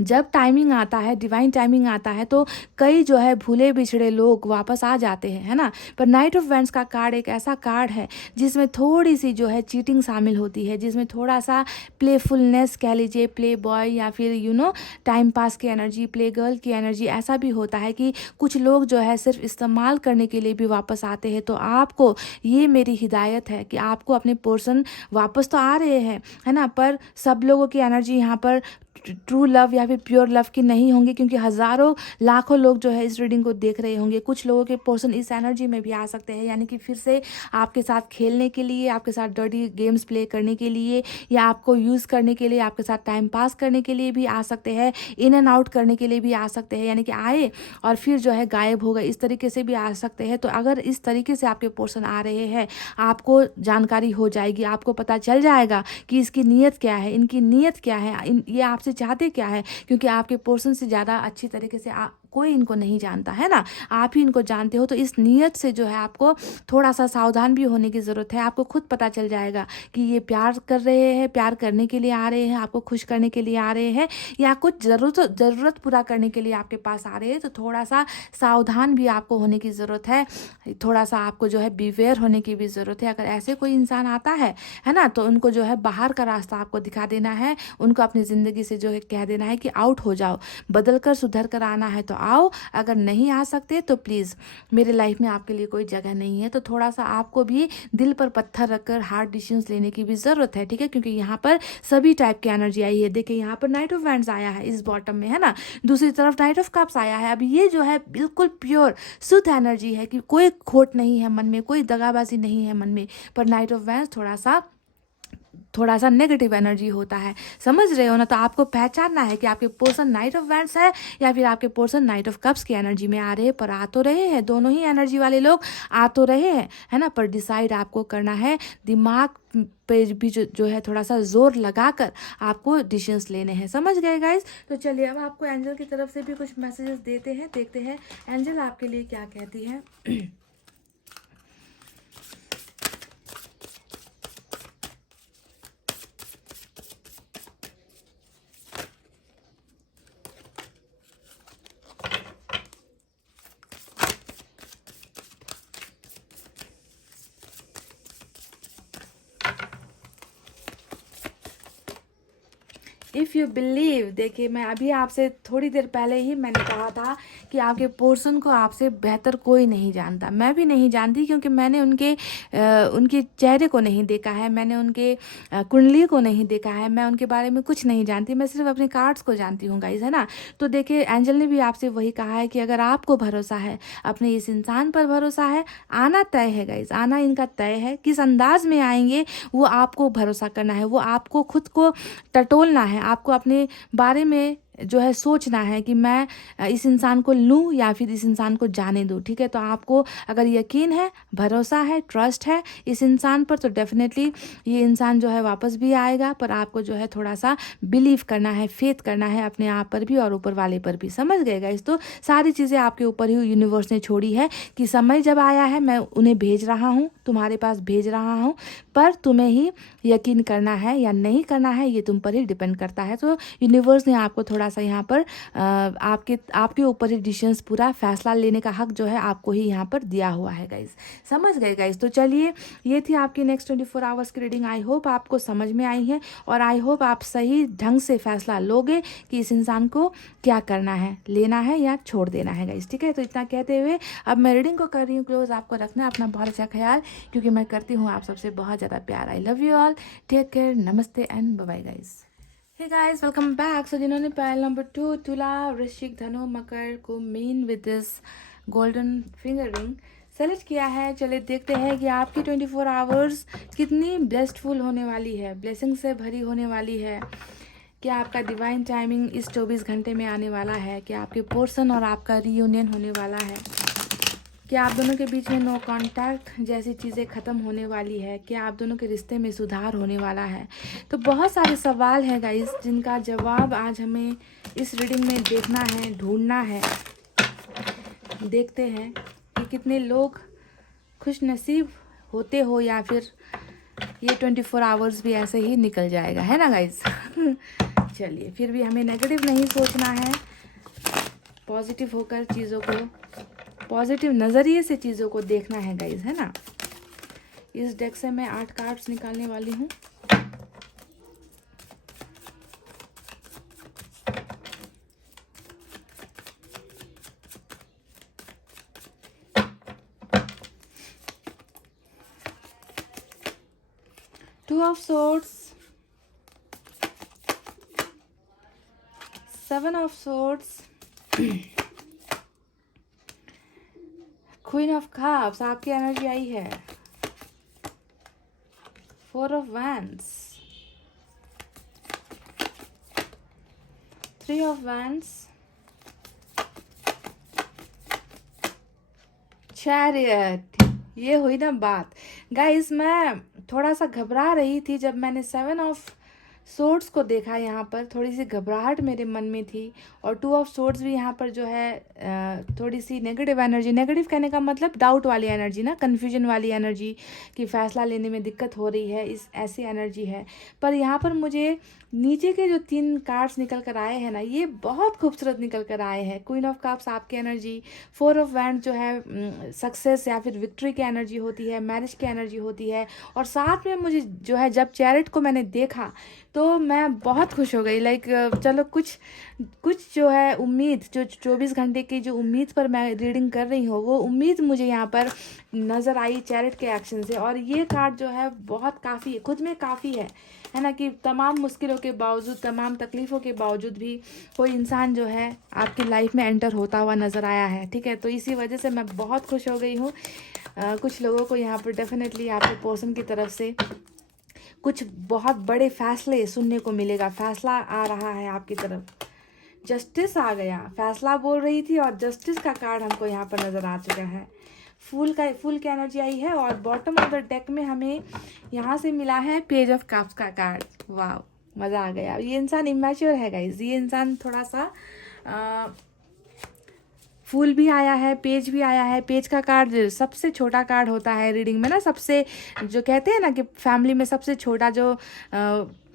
जब टाइमिंग आता है, डिवाइन टाइमिंग आता है, तो कई जो है भूले बिछड़े लोग वापस आ जाते हैं, है ना। पर नाइट ऑफ वैंड्स का कार्ड एक ऐसा कार्ड है जिसमें थोड़ी सी जो है चीटिंग शामिल होती है, जिसमें थोड़ा सा प्लेफुलनेस कह लीजिए, प्ले बॉय या फिर टाइम पास की एनर्जी, प्ले गर्ल की एनर्जी, ऐसा भी होता है कि कुछ लोग जो है सिर्फ इस्तेमाल करने के लिए भी वापस आते हैं। तो आपको ये मेरी हिदायत है कि आपको अपने पर्सन वापस तो आ रहे हैं, है ना, पर सब लोगों की एनर्जी यहाँ पर ट्रू लव या फिर प्योर लव की नहीं होंगी, क्योंकि हज़ारों लाखों लोग जो है इस रीडिंग को देख रहे होंगे। कुछ लोगों के पर्सन इस एनर्जी में भी आ सकते हैं, यानी कि फिर से आपके साथ खेलने के लिए, आपके साथ डर्टी गेम्स प्ले करने के लिए, या आपको यूज़ करने के लिए, आपके साथ टाइम पास करने के लिए भी आ सकते हैं, इन एंड आउट करने के लिए भी आ सकते हैं, यानी कि आए और फिर जो है गायब हो गए, इस तरीके से भी आ सकते हैं। तो अगर इस तरीके से आपके पर्सन आ रहे हैं, आपको जानकारी हो जाएगी, आपको पता चल जाएगा कि इसकी नीयत क्या है, इनकी नीयत क्या है, ये आपसे चाहते क्या है, क्योंकि आपके पर्सन से ज़्यादा अच्छी तरीके से कोई इनको नहीं जानता, है ना, आप ही इनको जानते हो। तो इस नियत से जो है आपको थोड़ा सा सावधान भी होने की ज़रूरत है। आपको खुद पता चल जाएगा कि ये प्यार कर रहे हैं, प्यार करने के लिए आ रहे हैं, आपको खुश करने के लिए आ रहे हैं, या कुछ ज़रूरत पूरा करने के लिए आपके पास आ रहे हैं। तो थोड़ा सा सावधान भी आपको होने की ज़रूरत है, थोड़ा सा आपको जो है बीवेयर होने की भी ज़रूरत है। अगर ऐसे कोई इंसान आता है ना, तो उनको जो है बाहर का रास्ता आपको दिखा देना है, उनको अपनी ज़िंदगी से जो है कह देना है कि आउट हो जाओ, बदल कर सुधर कर आना है तो आओ, अगर नहीं आ सकते तो प्लीज़ मेरे लाइफ में आपके लिए कोई जगह नहीं है। तो थोड़ा सा आपको भी दिल पर पत्थर रखकर हार्ड डिसीजंस लेने की भी ज़रूरत है, ठीक है, क्योंकि यहाँ पर सभी टाइप की एनर्जी आई है। देखिए यहाँ पर नाइट ऑफ वैंड्स आया है इस बॉटम में, है ना, दूसरी तरफ नाइट ऑफ कप्स आया है। अब ये जो है बिल्कुल प्योर शुद्ध एनर्जी है कि कोई खोट नहीं है मन में, कोई दगाबाजी नहीं है मन में। पर नाइट ऑफ वैंड्स थोड़ा सा नेगेटिव एनर्जी होता है, समझ रहे हो ना। तो आपको पहचानना है कि आपके पोर्सन नाइट ऑफ वैंड्स है या फिर आपके पोर्सन नाइट ऑफ कप्स की एनर्जी में आ रहे हैं। पर आ तो रहे हैं, दोनों ही एनर्जी वाले लोग आ तो रहे हैं, है ना। पर डिसाइड आपको करना है, दिमाग पे भी जो है थोड़ा सा जोर लगाकर आपको डिसीजंस लेने हैं, समझ गए गाइस। तो चलिए अब आपको एंजल की तरफ से भी कुछ मैसेजेस देते हैं, देखते हैं एंजल आपके लिए क्या कहती है। इफ़ यू बिलीव, देखिए मैं अभी आपसे थोड़ी देर पहले ही मैंने कहा था कि आपके पोर्सन को आपसे बेहतर कोई नहीं जानता। मैं भी नहीं जानती क्योंकि मैंने उनके चेहरे को नहीं देखा है, मैंने उनके कुंडली को नहीं देखा है, मैं उनके बारे में कुछ नहीं जानती, मैं सिर्फ अपने कार्ड्स को जानती हूँ गाइज, है ना। तो देखिए एंजल ने भी आपसे वही कहा है कि अगर आपको भरोसा है, अपने इस इंसान पर भरोसा है, आना तय है गाइज, आना इनका तय है। किस अंदाज में आएंगे वो आपको भरोसा करना है, वो आपको खुद को टटोलना है, आपको अपने बारे में जो है सोचना है कि मैं इस इंसान को लूँ या फिर इस इंसान को जाने दूँ, ठीक है। तो आपको अगर यकीन है, भरोसा है, ट्रस्ट है इस इंसान पर, तो डेफिनेटली ये इंसान जो है वापस भी आएगा। पर आपको जो है थोड़ा सा बिलीव करना है, फेथ करना है अपने आप पर भी और ऊपर वाले पर भी, समझ गए गाइस। तो सारी चीज़ें आपके ऊपर ही यूनिवर्स ने छोड़ी है कि समय जब आया है मैं उन्हें भेज रहा हूँ, तुम्हारे पास भेज रहा हूँ, पर तुम्हें ही यकीन करना है या नहीं करना है ये तुम पर ही डिपेंड करता है। तो यूनिवर्स ने आपको थोड़ा सा यहाँ पर आपके ऊपर ही डिसीजंस, पूरा फैसला लेने का हक जो है आपको ही यहाँ पर दिया हुआ है गाइज, समझ गए गाइज। तो चलिए ये थी आपकी नेक्स्ट 24 आवर्स की रीडिंग। आई होप आपको समझ में आई है और आई होप आप सही ढंग से फैसला लोगे कि इस इंसान को क्या करना है, लेना है या छोड़ देना है गाइज, ठीक है। तो इतना कहते हुए अब मैं रीडिंग को कर रही हूँ क्लोज। आपको रखना है अपना बहुत अच्छा ख्याल, क्योंकि मैं करती हूँ आप सबसे बहुत ज़्यादा प्यार। I love you all, take care, नमस्ते and bye bye guys. Hey guys, welcome back. So जिन्होंने पायल नंबर 2 तुला, वृश्चिक, धनु, मकर को main with this golden finger ring select किया है, चलिए देखते हैं कि आपकी 24 आवर्स कितनी ब्लेस्डफुल होने वाली है, ब्लेसिंग से भरी होने वाली है। क्या आपका डिवाइन टाइमिंग इस 24 घंटे में आने वाला है? क्या आपके पोर्सन और आपका रीयूनियन होने वाला है? क्या आप दोनों के बीच में नो कांटेक्ट जैसी चीज़ें ख़त्म होने वाली है? क्या आप दोनों के रिश्ते में सुधार होने वाला है? तो बहुत सारे सवाल हैं गाइस जिनका जवाब आज हमें इस रीडिंग में देखना है, ढूंढना है। देखते हैं कि कितने लोग खुश नसीब होते हो या फिर ये 24 आवर्स भी ऐसे ही निकल जाएगा, है ना गाइस। चलिए फिर भी हमें नेगेटिव नहीं सोचना है, पॉजिटिव होकर चीज़ों को, पॉजिटिव नज़रिए से चीज़ों को देखना है गाइज, है ना। इस डेक से मैं 8 कार्ड्स निकालने वाली हूँ। Two of Swords, 7 of Swords, Queen of Cups, आपकी एनर्जी आई है, 4 of Wands, 3 of Wands, Chariot। ये हुई ना बात गाइस, मैं थोड़ा सा घबरा रही थी जब मैंने 7 ऑफ सोर्ड्स को देखा। यहाँ पर थोड़ी सी घबराहट मेरे मन में थी और 2 ऑफ सोर्ड्स भी यहाँ पर जो है थोड़ी सी नेगेटिव एनर्जी, नेगेटिव कहने का मतलब डाउट वाली एनर्जी ना, कन्फ्यूजन वाली एनर्जी कि फ़ैसला लेने में दिक्कत हो रही है, इस ऐसी एनर्जी है। पर यहाँ पर मुझे नीचे के जो 3 कार्ड्स निकल कर आए हैं ना, ये बहुत खूबसूरत निकल कर आए हैं। क्वीन ऑफ कप्स आपकी एनर्जी, 4 ऑफ वैंड जो है सक्सेस या फिर विक्ट्री की एनर्जी होती है, मैरिज की एनर्जी होती है। और साथ में मुझे जो है जब चैरिट को मैंने देखा तो मैं बहुत खुश हो गई। लाइक चलो कुछ कुछ जो है उम्मीद, जो 24 घंटे की जो उम्मीद पर मैं रीडिंग कर रही हूँ, वो उम्मीद मुझे यहाँ पर नज़र आई चैरिट के एक्शन से। और ये कार्ड जो है बहुत काफ़ी, खुद में काफ़ी है ना, कि तमाम मुश्किलों के बावजूद, तमाम तकलीफ़ों के बावजूद भी कोई इंसान जो है आपकी लाइफ में एंटर होता हुआ नज़र आया है। ठीक है, तो इसी वजह से मैं बहुत खुश हो गई हूँ। कुछ लोगों को यहाँ पर डेफिनेटली आपके पर्सन की तरफ से कुछ बहुत बड़े फैसले सुनने को मिलेगा। फैसला आ रहा है आपकी तरफ, जस्टिस आ गया। फैसला बोल रही थी और जस्टिस का कार्ड हमको यहाँ पर नज़र आ चुका है। फूल की एनर्जी आई है और बॉटम ऑफ द डेक में हमें यहाँ से मिला है पेज ऑफ कप्स का कार्ड। वाह, मज़ा आ गया। ये इंसान इमेच्योर है गाइज, ये इंसान थोड़ा सा फूल भी आया है, पेज भी आया है। पेज का कार्ड सबसे छोटा कार्ड होता है रीडिंग में ना, सबसे जो कहते हैं ना कि फैमिली में सबसे छोटा जो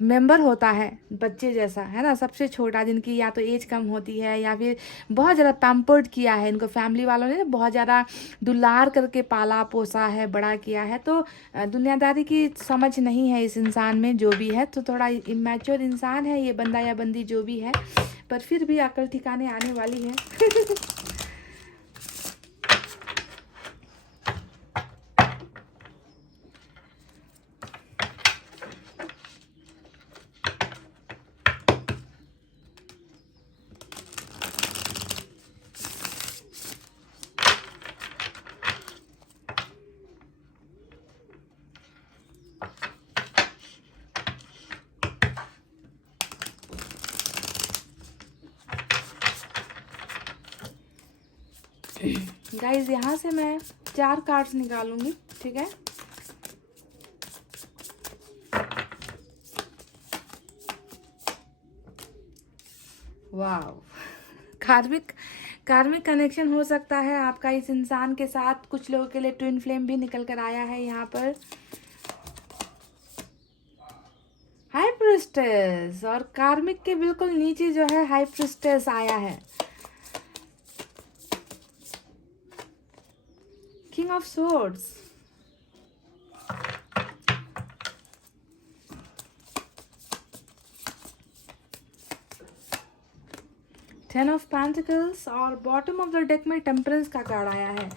मेंबर होता है, बच्चे जैसा है ना, सबसे छोटा, जिनकी या तो एज कम होती है या फिर बहुत ज़्यादा पैम्पर्ड किया है इनको फैमिली वालों ने, बहुत ज़्यादा दुलार करके पाला पोसा है, बड़ा किया है। तो दुनियादारी की समझ नहीं है इस इंसान में, जो भी है। तो थोड़ा इमेच्योर इंसान है ये बंदा या बंदी जो भी है, पर फिर भी अकल ठिकाने आने वाली है। गाइज यहाँ से मैं 4 कार्ड्स निकालूंगी, ठीक है। वाह, कार्मिक कनेक्शन हो सकता है आपका इस इंसान के साथ। कुछ लोगों के लिए ट्विन फ्लेम भी निकल कर आया है यहाँ पर। हाई प्रिस्टेस, और कार्मिक के बिल्कुल नीचे जो है हाई प्रिस्टेस आया है। King of swords, ten of pentacles, और बॉटम ऑफ द डेक में टेम्परेंस का कार्ड आया है।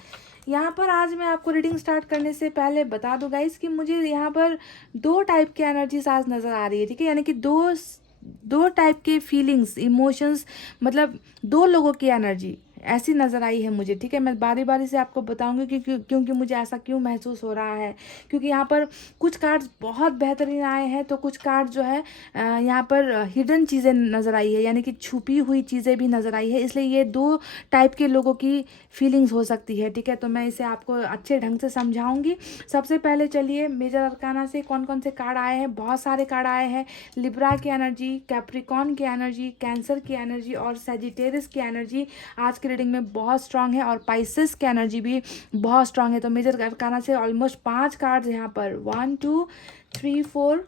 यहाँ पर आज मैं आपको रीडिंग स्टार्ट करने से पहले बता दूँ गाइस कि मुझे यहाँ पर 2 टाइप की एनर्जीज आज नज़र आ रही है, ठीक है। यानी कि दो टाइप के फीलिंग्स, इमोशंस, मतलब 2 लोगों की एनर्जी ऐसी नज़र आई है मुझे, ठीक है। मैं बारी बारी से आपको बताऊंगी क्योंकि मुझे ऐसा क्यों महसूस हो रहा है, क्योंकि यहाँ पर कुछ कार्ड्स बहुत बेहतरीन आए हैं, तो कुछ कार्ड जो है यहाँ पर हिडन चीज़ें नज़र आई है, यानी कि छुपी हुई चीज़ें भी नज़र आई है। इसलिए ये 2 टाइप के लोगों की फीलिंग्स हो सकती है, ठीक है। तो मैं इसे आपको अच्छे ढंग से समझाऊंगी। सबसे पहले चलिए मेजर अरकाना से कौन कौन से कार्ड आए हैं। बहुत सारे कार्ड आए हैं। लिब्रा की एनर्जी, कैप्रिकॉन की एनर्जी, कैंसर की एनर्जी और सैजिटेरियस की एनर्जी आज के रीडिंग में बहुत स्ट्रांग है, और पाइसेस की एनर्जी भी बहुत स्ट्रांग है। तो मेजर अरकाना से ऑलमोस्ट 5 कार्ड्स यहाँ पर 1 2 3 4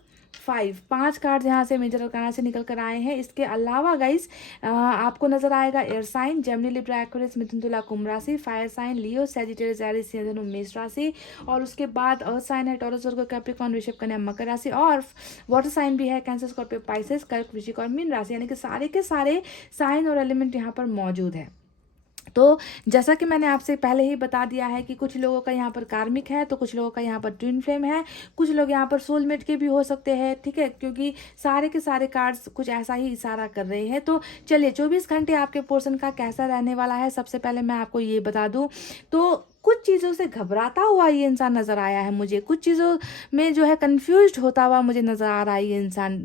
5 कार्ड्स यहाँ से मेजर अरकाना से निकल कर आए हैं। इसके अलावा गाइस आपको नजर आएगा air sign, Gemini, Libra, Aquarius, मिथुन, तुला, कुंभ राशि, fire sign, Leo, Sagittarius, Aries, सिंह, धनु, मेष राशि, और उसके बाद अर्थ साइन है टॉरस, वर्गो, कैप्रिकॉर्न, वृषभ, कन्या, मकर राशि, और वाटर साइन भी है कैंसर, स्कॉर्पियो, पाइसेस, कर्क, वृश्चिक और मीन राशि। यानी कि सारे के सारे साइन और एलिमेंट यहाँ पर मौजूद है। तो जैसा कि मैंने आपसे पहले ही बता दिया है कि कुछ लोगों का यहाँ पर कार्मिक है, तो कुछ लोगों का यहाँ पर ट्विन फ्लेम है, कुछ लोग यहाँ पर सोलमेट के भी हो सकते हैं, ठीक है, क्योंकि सारे के सारे कार्ड्स कुछ ऐसा ही इशारा कर रहे हैं। तो चलिए 24 घंटे आपके पर्सन का कैसा रहने वाला है, सबसे पहले मैं आपको ये बता दूं। तो कुछ चीज़ों से घबराता हुआ ये इंसान नज़र आया है मुझे, कुछ चीज़ों में जो है कंफ्यूज्ड होता हुआ मुझे नज़र आ रहा है ये इंसान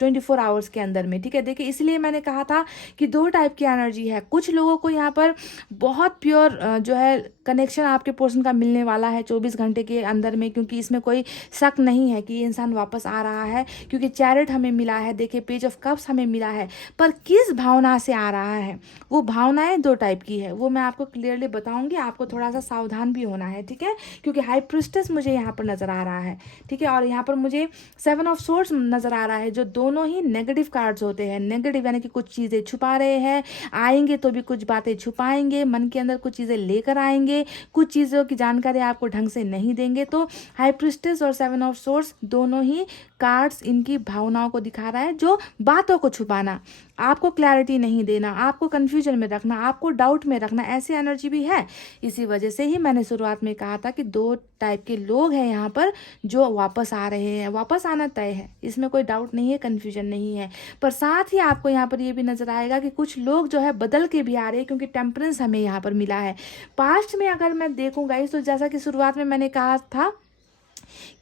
24 आवर्स के अंदर में, ठीक है। देखिए, इसलिए मैंने कहा था कि 2 टाइप की एनर्जी है। कुछ लोगों को यहाँ पर बहुत प्योर जो है कनेक्शन आपके पर्सन का मिलने वाला है 24 घंटे के अंदर में, क्योंकि इसमें कोई शक नहीं है कि ये इंसान वापस आ रहा है, क्योंकि चैरिट हमें मिला है, देखिए पेज ऑफ कप्स हमें मिला है। पर किस भावना से आ रहा है, वो भावनाएं 2 टाइप की है, वो मैं आपको क्लियरली बताऊंगी। आपको थोड़ा सा सावधान भी होना है, ठीक है, क्योंकि हाई प्रिस्टेस मुझे यहाँ पर नज़र आ रहा है, ठीक है। और यहाँ पर मुझे 7 ऑफ सोर्ड्स नज़र आ रहा है, जो दोनों ही नेगेटिव कार्ड्स होते हैं। नेगेटिव यानी कि कुछ चीज़ें छुपा रहे हैं, आएंगे तो भी कुछ बातें छुपाएंगे, मन के अंदर कुछ चीज़ें लेकर आएंगे, कुछ चीज़ों की जानकारी आपको ढंग से नहीं देंगे। तो हाई प्रिस्टेस और 7 ऑफ सोर्ड्स दोनों ही कार्ड्स इनकी भावनाओं को दिखा रहा है, जो बातों को छुपाना, आपको क्लैरिटी नहीं देना, आपको कन्फ्यूजन में रखना, आपको डाउट में रखना, ऐसी एनर्जी भी है। इसी वजह से ही मैंने शुरुआत में कहा था कि 2 टाइप के लोग हैं यहाँ पर जो वापस आ रहे हैं। वापस आना तय है, इसमें कोई डाउट नहीं है, कन्फ्यूजन नहीं है। पर साथ ही आपको यहाँ पर ये भी नजर आएगा कि कुछ लोग जो है बदल के भी आ रहे हैं, क्योंकि टेम्परेंस हमें यहाँ पर मिला है। पास्ट में अगर मैं देखूँ गाइस, तो जैसा कि शुरुआत में मैंने कहा था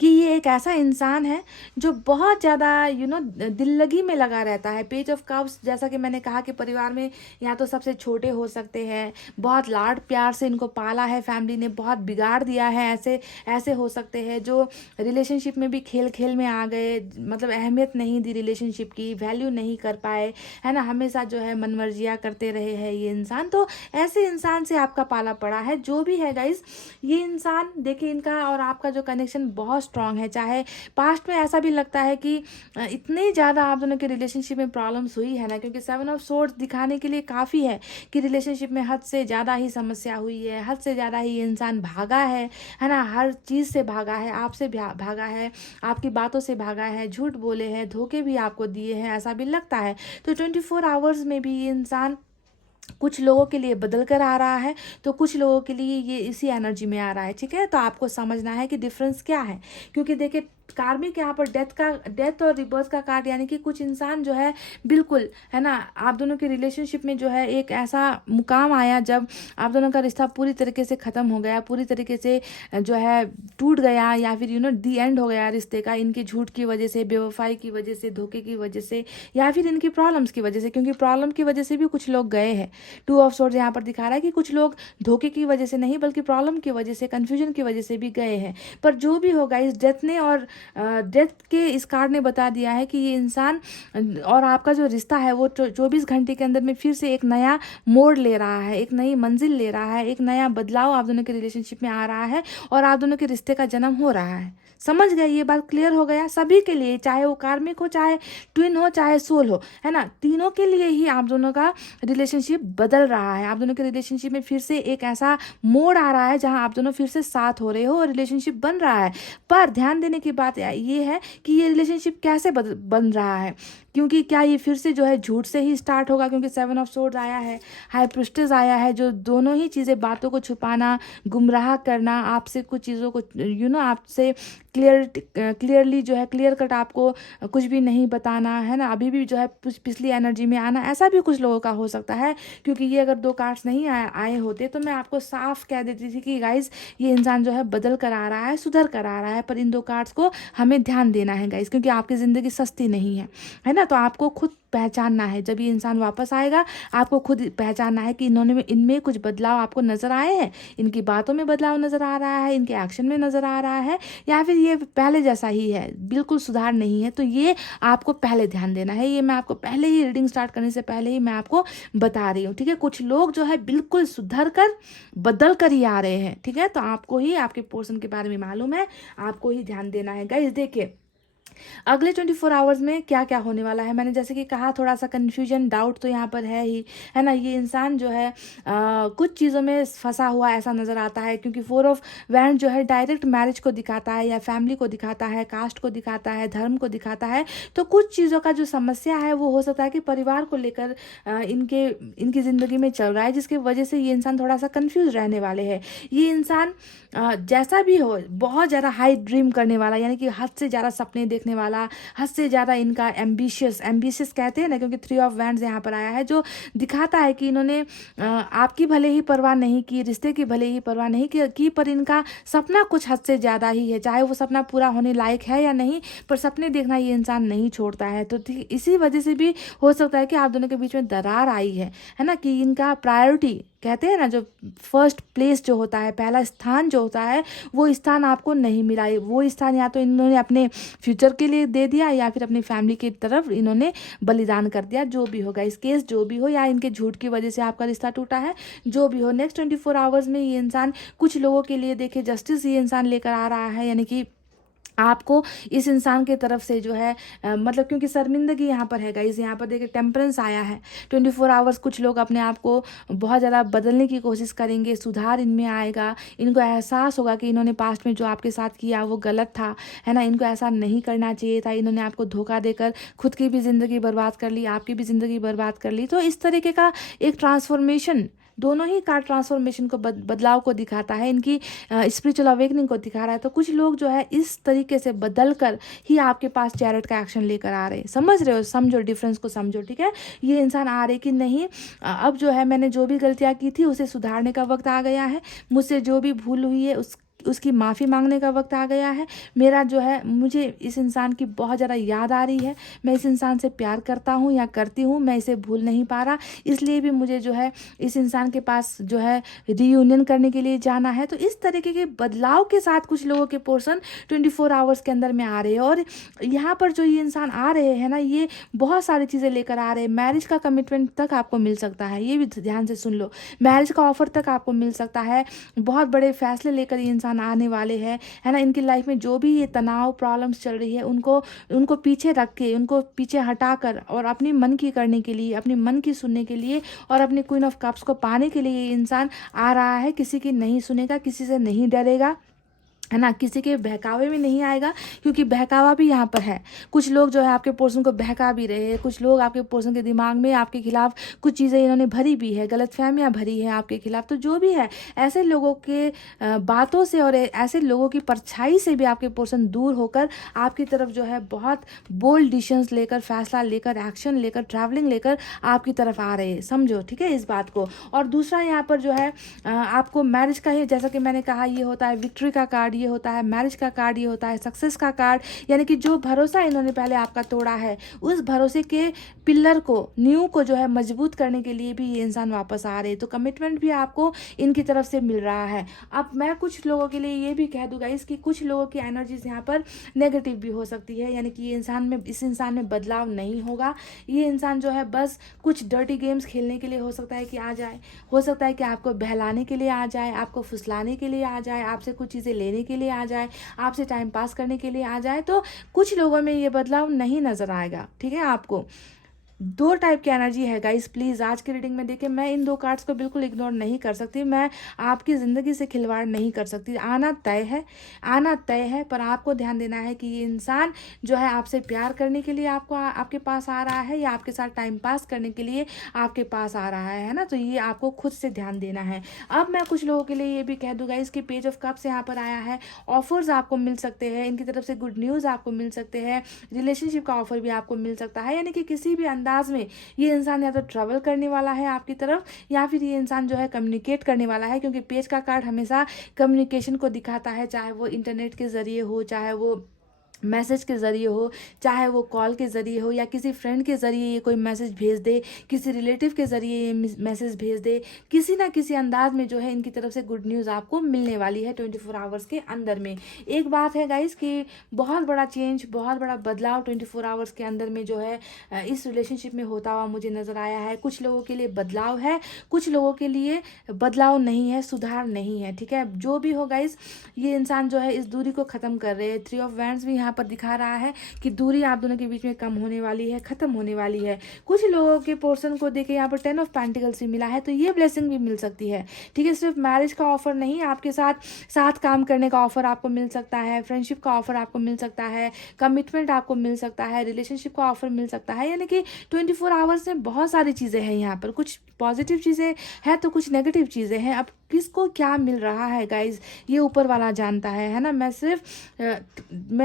कि ये एक ऐसा इंसान है जो बहुत ज़्यादा दिल लगी में लगा रहता है। पेज ऑफ कप्स, जैसा कि मैंने कहा कि परिवार में या तो सबसे छोटे हो सकते हैं, बहुत लाड प्यार से इनको पाला है, फैमिली ने बहुत बिगाड़ दिया है, ऐसे ऐसे हो सकते हैं जो रिलेशनशिप में भी खेल खेल में आ गए, मतलब अहमियत नहीं दी रिलेशनशिप की, वैल्यू नहीं कर पाए, है ना, हमेशा जो है मनमर्जियाँ करते रहे हैं ये इंसान। तो ऐसे इंसान से आपका पाला पड़ा है। जो भी है गाइस, ये इंसान देखिए, इनका और आपका जो कनेक्शन बहुत स्ट्रांग है। चाहे पास्ट में ऐसा भी लगता है कि इतने ज़्यादा आप दोनों के रिलेशनशिप में प्रॉब्लम्स हुई है ना, क्योंकि 7 ऑफ सोर्ड्स दिखाने के लिए काफ़ी है कि रिलेशनशिप में हद से ज़्यादा ही समस्या हुई है, हद से ज़्यादा ही इंसान भागा है ना, हर चीज़ से भागा है, आपसे भागा है, आपकी बातों से भागा है, झूठ बोले हैं, धोखे भी आपको दिए हैं, ऐसा भी लगता है। तो 24 आवर्स में भी ये इंसान कुछ लोगों के लिए बदल कर आ रहा है, तो कुछ लोगों के लिए ये इसी एनर्जी में आ रहा है, ठीक है। तो आपको समझना है कि डिफरेंस क्या है, क्योंकि देखिए कार्मिक यहाँ पर डेथ और रिबर्थ का कार्ड, यानी कि कुछ इंसान जो है बिल्कुल, है ना, आप दोनों के रिलेशनशिप में जो है एक ऐसा मुकाम आया जब आप दोनों का रिश्ता पूरी तरीके से ख़त्म हो गया, पूरी तरीके से जो है टूट गया, या फिर दी एंड हो गया रिश्ते का, इनके झूठ की वजह से, बेवफाई की वजह से, धोखे की वजह से, या फिर इनकी प्रॉब्लम्स की वजह से, क्योंकि प्रॉब्लम की वजह से भी कुछ लोग गए हैं। 2 ऑफ सोर्ड्स यहाँ पर दिखा रहा है कि कुछ लोग धोखे की वजह से नहीं, बल्कि प्रॉब्लम की वजह से, कन्फ्यूजन की वजह से भी गए हैं। पर जो भी होगा, इस डेथ ने और डेथ के इस कार्ड ने बता दिया है कि ये इंसान और आपका जो रिश्ता है वो 24 घंटे के अंदर में फिर से एक नया मोड़ ले रहा है, एक नई मंजिल ले रहा है, एक नया बदलाव आप दोनों के रिलेशनशिप में आ रहा है, और आप दोनों के रिश्ते का जन्म हो रहा है। समझ गए, ये बात क्लियर हो गया सभी के लिए, चाहे वो कार्मिक हो, चाहे ट्विन हो, चाहे सोल हो, है ना, तीनों के लिए ही आप दोनों का रिलेशनशिप बदल रहा है। आप दोनों के रिलेशनशिप में फिर से एक ऐसा मोड़ आ रहा है जहां आप दोनों फिर से साथ हो रहे हो और रिलेशनशिप बन रहा है। पर ध्यान देने की बात ये है कि ये रिलेशनशिप कैसे बन रहा है, क्योंकि क्या ये फिर से जो है झूठ से ही स्टार्ट होगा, क्योंकि 7 ऑफ सोर्ड्स आया है, हाई प्रिस्टेस आया है, जो दोनों ही चीज़ें, बातों को छुपाना, गुमराह करना, आपसे कुछ चीज़ों को आपसे क्लियरली जो है क्लियर कट आपको कुछ भी नहीं बताना, है ना, अभी भी जो है पिछली एनर्जी में आना, ऐसा भी कुछ लोगों का हो सकता है। क्योंकि ये अगर 2 कार्ड्स नहीं आए होते तो मैं आपको साफ कह देती थी कि गाइज ये इंसान जो है बदल कर आ रहा है, सुधर कर आ रहा है। पर इन 2 कार्ड्स को हमें ध्यान देना है गाइज, क्योंकि आपकी ज़िंदगी सस्ती नहीं है ना। तो आपको खुद पहचानना है, जब ये इंसान वापस आएगा आपको खुद पहचानना है कि इनमें कुछ बदलाव आपको नजर आए हैं, इनकी बातों में बदलाव नजर आ रहा है, इनके एक्शन में नजर आ रहा है, या फिर ये पहले जैसा ही है, बिल्कुल सुधार नहीं है। तो ये आपको पहले ध्यान देना है, ये मैं आपको पहले ही रीडिंग स्टार्ट करने से पहले ही मैं आपको बता रही हूँ, ठीक है। कुछ लोग जो है बिल्कुल सुधर कर बदल कर ही आ रहे हैं, ठीक है। तो आपको ही आपके पोर्शन के बारे में मालूम है, आपको ही ध्यान देना है गाइस। देखिए अगले 24 आवर्स में क्या क्या होने वाला है, मैंने जैसे कि कहा थोड़ा सा कन्फ्यूजन, डाउट तो यहाँ पर है ही, है ना। ये इंसान जो है कुछ चीज़ों में फंसा हुआ ऐसा नज़र आता है, क्योंकि 4 ऑफ वैंड जो है डायरेक्ट मैरिज को दिखाता है, या फैमिली को दिखाता है, कास्ट को दिखाता है, धर्म को दिखाता है। तो कुछ चीज़ों का जो समस्या है वो हो सकता है कि परिवार को लेकर इनकी ज़िंदगी में चल रहा है, जिसकी वजह से ये इंसान थोड़ा सा कन्फ्यूज रहने वाले हैं। ये इंसान जैसा भी हो, बहुत ज़्यादा हाई ड्रीम करने वाला, यानी कि हद से ज़्यादा सपने देखने वाला, हद से ज़्यादा इनका एम्बिशियस कहते हैं ना, क्योंकि 3 ऑफ वैंड्स यहाँ पर आया है, जो दिखाता है कि इन्होंने आपकी भले ही परवाह नहीं की, रिश्ते की भले ही परवाह नहीं की, पर इनका सपना कुछ हद से ज़्यादा ही है, चाहे वो सपना पूरा होने लायक है या नहीं, पर सपने देखना ये इंसान नहीं छोड़ता है। तो इसी वजह से भी हो सकता है कि आप दोनों के बीच में दरार आई है ना, कि इनका प्रायोरिटी कहते हैं ना, जो फर्स्ट प्लेस जो होता है, पहला स्थान जो होता है, वो स्थान आपको नहीं मिला। वो स्थान या तो इन्होंने अपने फ्यूचर के लिए दे दिया या फिर अपनी फैमिली की तरफ इन्होंने बलिदान कर दिया। जो भी होगा इस केस, जो भी हो, या इनके झूठ की वजह से आपका रिश्ता टूटा है, जो भी हो, नेक्स्ट 24 आवर्स में ये इंसान कुछ लोगों के लिए देखिए जस्टिस ये इंसान लेकर आ रहा है। यानी कि आपको इस इंसान के तरफ से जो है मतलब, क्योंकि शर्मिंदगी यहाँ पर है गाइस, यहाँ पर देखिए टेम्परेंस आया है। 24 आवर्स कुछ लोग अपने आप को बहुत ज़्यादा बदलने की कोशिश करेंगे, सुधार इनमें आएगा, इनको एहसास होगा कि इन्होंने पास्ट में जो आपके साथ किया वो गलत था, है ना, इनको ऐसा नहीं करना चाहिए था, इन्होंने आपको धोखा देकर खुद की भी ज़िंदगी बर्बाद कर ली, आपकी भी ज़िंदगी बर्बाद कर ली। तो इस तरीके का एक ट्रांसफॉर्मेशन, दोनों ही कार्ड ट्रांसफॉर्मेशन को बदलाव को दिखाता है, इनकी स्पिरिचुअल अवेकनिंग को दिखा रहा है। तो कुछ लोग जो है इस तरीके से बदल कर ही आपके पास चैरिट का एक्शन लेकर आ रहे हैं। समझ रहे हो, समझो डिफरेंस को, समझो, ठीक है। ये इंसान आ रहे कि नहीं, अब जो है मैंने जो भी गलतियाँ की थी उसे सुधारने का वक्त आ गया है, मुझसे जो भी भूल हुई है उसकी माफ़ी मांगने का वक्त आ गया है। मेरा जो है, मुझे इस इंसान की बहुत ज़्यादा याद आ रही है, मैं इस इंसान से प्यार करता हूँ या करती हूँ, मैं इसे भूल नहीं पा रहा, इसलिए भी मुझे जो है इस इंसान के पास जो है रीयूनियन करने के लिए जाना है। तो इस तरीके के बदलाव के साथ कुछ लोगों के पोर्शन 24 आवर्स के अंदर में आ रहे हैं। और यहाँ पर जो ये इंसान आ रहे हैं ना, ये बहुत सारी चीज़ें लेकर आ रहे हैं। मैरिज का कमिटमेंट तक आपको मिल सकता है, ये भी ध्यान से सुन लो, मैरिज का ऑफर तक आपको मिल सकता है। बहुत बड़े फैसले लेकर ये इंसान आने वाले हैं, है ना। इनकी लाइफ में जो भी ये तनाव प्रॉब्लम्स चल रही है, उनको पीछे रख के, उनको पीछे हटा कर और अपनी मन की करने के लिए, अपने मन की सुनने के लिए और अपने क्वीन ऑफ कप्स को पाने के लिए ये इंसान आ रहा है। किसी की नहीं सुनेगा, किसी से नहीं डरेगा, है ना, किसी के बहकावे में नहीं आएगा, क्योंकि बहकावा भी यहाँ पर है। कुछ लोग जो है आपके पोर्सन को बहका भी रहे हैं, कुछ लोग आपके पोर्सन के दिमाग में आपके खिलाफ कुछ चीज़ें इन्होंने भरी भी है, गलतफहमियाँ भरी है आपके खिलाफ। तो जो भी है, ऐसे लोगों के बातों से और ऐसे लोगों की परछाई से भी आपके पोर्सन दूर होकर आपकी तरफ जो है बहुत बोल्ड डिसीजंस लेकर, फैसला लेकर, एक्शन लेकर, ट्रैवलिंग लेकर आपकी तरफ आ रहे हैं। समझो, ठीक है, इस बात को। और दूसरा यहाँ पर जो है आपको मैरिज का ही, जैसा कि मैंने कहा, ये होता है विक्ट्री का कार्ड, ये होता है मैरिज का कार्ड, ये होता है सक्सेस का कार्ड। यानी कि जो भरोसा इन्होंने पहले आपका तोड़ा है, उस भरोसे के पिलर को, नींव को जो है मजबूत करने के लिए भी ये इंसान वापस आ रहे हैं। तो कमिटमेंट भी आपको इनकी तरफ से मिल रहा है। अब मैं कुछ लोगों के लिए ये भी कह दूंगा इसकी, कुछ लोगों की एनर्जीज यहाँ पर नेगेटिव भी हो सकती है। यानी कि ये इस इंसान में बदलाव नहीं होगा। ये इंसान जो है बस कुछ डर्टी गेम्स खेलने के लिए हो सकता है कि आ जाए, हो सकता है कि आपको बहलाने के लिए आ जाए, आपको फुसलाने के लिए आ जाए, आपसे कुछ चीज़ें लेने के लिए आ जाए, आपसे टाइम पास करने के लिए आ जाए। तो कुछ लोगों में ये बदलाव नहीं नजर आएगा, ठीक है। आपको दो टाइप की एनर्जी है गाइस, प्लीज़ आज की रीडिंग में देखिए, मैं इन दो कार्ड्स को बिल्कुल इग्नोर नहीं कर सकती, मैं आपकी ज़िंदगी से खिलवाड़ नहीं कर सकती। आना तय है, आना तय है, पर आपको ध्यान देना है कि ये इंसान जो है आपसे प्यार करने के लिए आपके पास आ रहा है या आपके साथ टाइम पास करने के लिए आपके पास आ रहा है ना। तो ये आपको खुद से ध्यान देना है। अब मैं कुछ लोगों के लिए ये भी कह दूँगा, इसके पेज ऑफ कप्स यहाँ पर आया है, ऑफर्स आपको मिल सकते हैं, इनकी तरफ से गुड न्यूज़ आपको मिल सकते हैं, रिलेशनशिप का ऑफर भी आपको मिल सकता है। यानी कि किसी भी अंदाज में ये इंसान या तो ट्रैवल करने वाला है आपकी तरफ, या फिर ये इंसान जो है कम्युनिकेट करने वाला है, क्योंकि पेज का कार्ड हमेशा कम्युनिकेशन को दिखाता है, चाहे वो इंटरनेट के ज़रिए हो, चाहे वो मैसेज के ज़रिए हो, चाहे वो कॉल के ज़रिए हो, या किसी फ्रेंड के ज़रिए ये कोई मैसेज भेज दे, किसी रिलेटिव के ज़रिए ये मैसेज भेज दे, किसी ना किसी अंदाज में जो है इनकी तरफ से गुड न्यूज़ आपको मिलने वाली है 24 आवर्स के अंदर में। एक बात है गाइस कि बहुत बड़ा चेंज, बहुत बड़ा बदलाव 24 आवर्स के अंदर में जो है इस रिलेशनशिप में होता हुआ मुझे नज़र आया है। कुछ लोगों के लिए बदलाव है, कुछ लोगों के लिए बदलाव नहीं है, सुधार नहीं है, ठीक है। जो भी हो गाइस, ये इंसान जो है इस दूरी को ख़त्म कर रहे हैं। 3 ऑफ वैंड्स भी यहाँ पर दिखा रहा है कि दूरी आप दोनों के बीच में कम होने वाली है, खत्म होने वाली है। कुछ लोगों के पोर्शन को देखे यहाँ पर 10 ऑफ पेंटिकल्स भी मिला है, तो ये ब्लेसिंग भी मिल सकती है, ठीक है। सिर्फ मैरिज का ऑफर नहीं, आपके साथ काम करने का ऑफर आपको मिल सकता है, फ्रेंडशिप का ऑफर आपको मिल सकता है, कमिटमेंट आपको मिल सकता है, रिलेशनशिप का ऑफर मिल सकता है। यानी कि 24 आवर्स में बहुत सारी चीज़ें हैं यहाँ पर, कुछ पॉजिटिव चीज़ें हैं तो कुछ नेगेटिव चीज़ें हैं। अब किसको क्या मिल रहा है गाइज, ये ऊपर वाला जानता है ना। मैं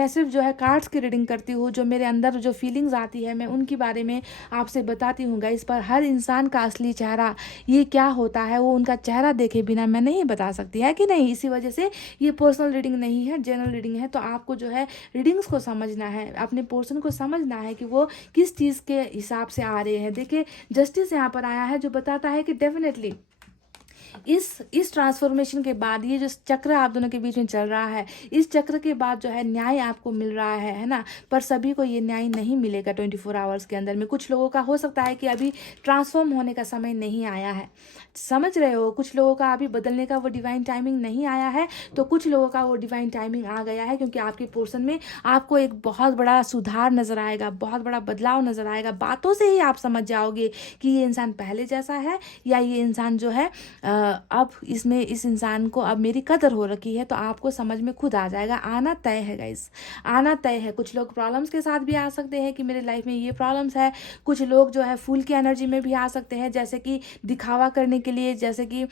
सिर्फ जो है कार्ड्स की रीडिंग करती हूँ, जो मेरे अंदर जो फीलिंग्स आती है मैं उनके बारे में आपसे बताती हूँ गाइज। पर हर इंसान का असली चेहरा ये क्या होता है, वो उनका चेहरा देखे बिना मैं नहीं बता सकती, है कि नहीं। इसी वजह से ये पर्सनल रीडिंग नहीं है, जनरल रीडिंग है। तो आपको जो है रीडिंग्स को समझना है, अपने पर्सन को समझना है कि वो किस चीज़ के हिसाब से आ रहे हैं। देखिए, जस्टिस यहाँ पर आया है जो बताता है कि डेफिनेटली इस ट्रांसफॉर्मेशन के बाद ये जो चक्र आप दोनों के बीच में चल रहा है, इस चक्र के बाद जो है न्याय आपको मिल रहा है ना। पर सभी को ये न्याय नहीं मिलेगा 24 आवर्स के अंदर में। कुछ लोगों का हो सकता है कि अभी ट्रांसफॉर्म होने का समय नहीं आया है, समझ रहे हो। कुछ लोगों का अभी बदलने का वो डिवाइन टाइमिंग नहीं आया है, तो कुछ लोगों का वो डिवाइन टाइमिंग आ गया है, क्योंकि आपके पोर्शन में आपको एक बहुत बड़ा सुधार नजर आएगा, बहुत बड़ा बदलाव नजर आएगा। बातों से ही आप समझ जाओगे कि ये इंसान पहले जैसा है या ये इंसान जो है अब इस इंसान को अब मेरी कदर हो रखी है। तो आपको समझ में खुद आ जाएगा, आना तय है गाइस, आना तय है। कुछ लोग प्रॉब्लम्स के साथ भी आ सकते हैं कि मेरे लाइफ में ये प्रॉब्लम्स है। कुछ लोग जो है फूल की एनर्जी में भी आ सकते हैं, जैसे कि दिखावा करने के लिए, जैसे कि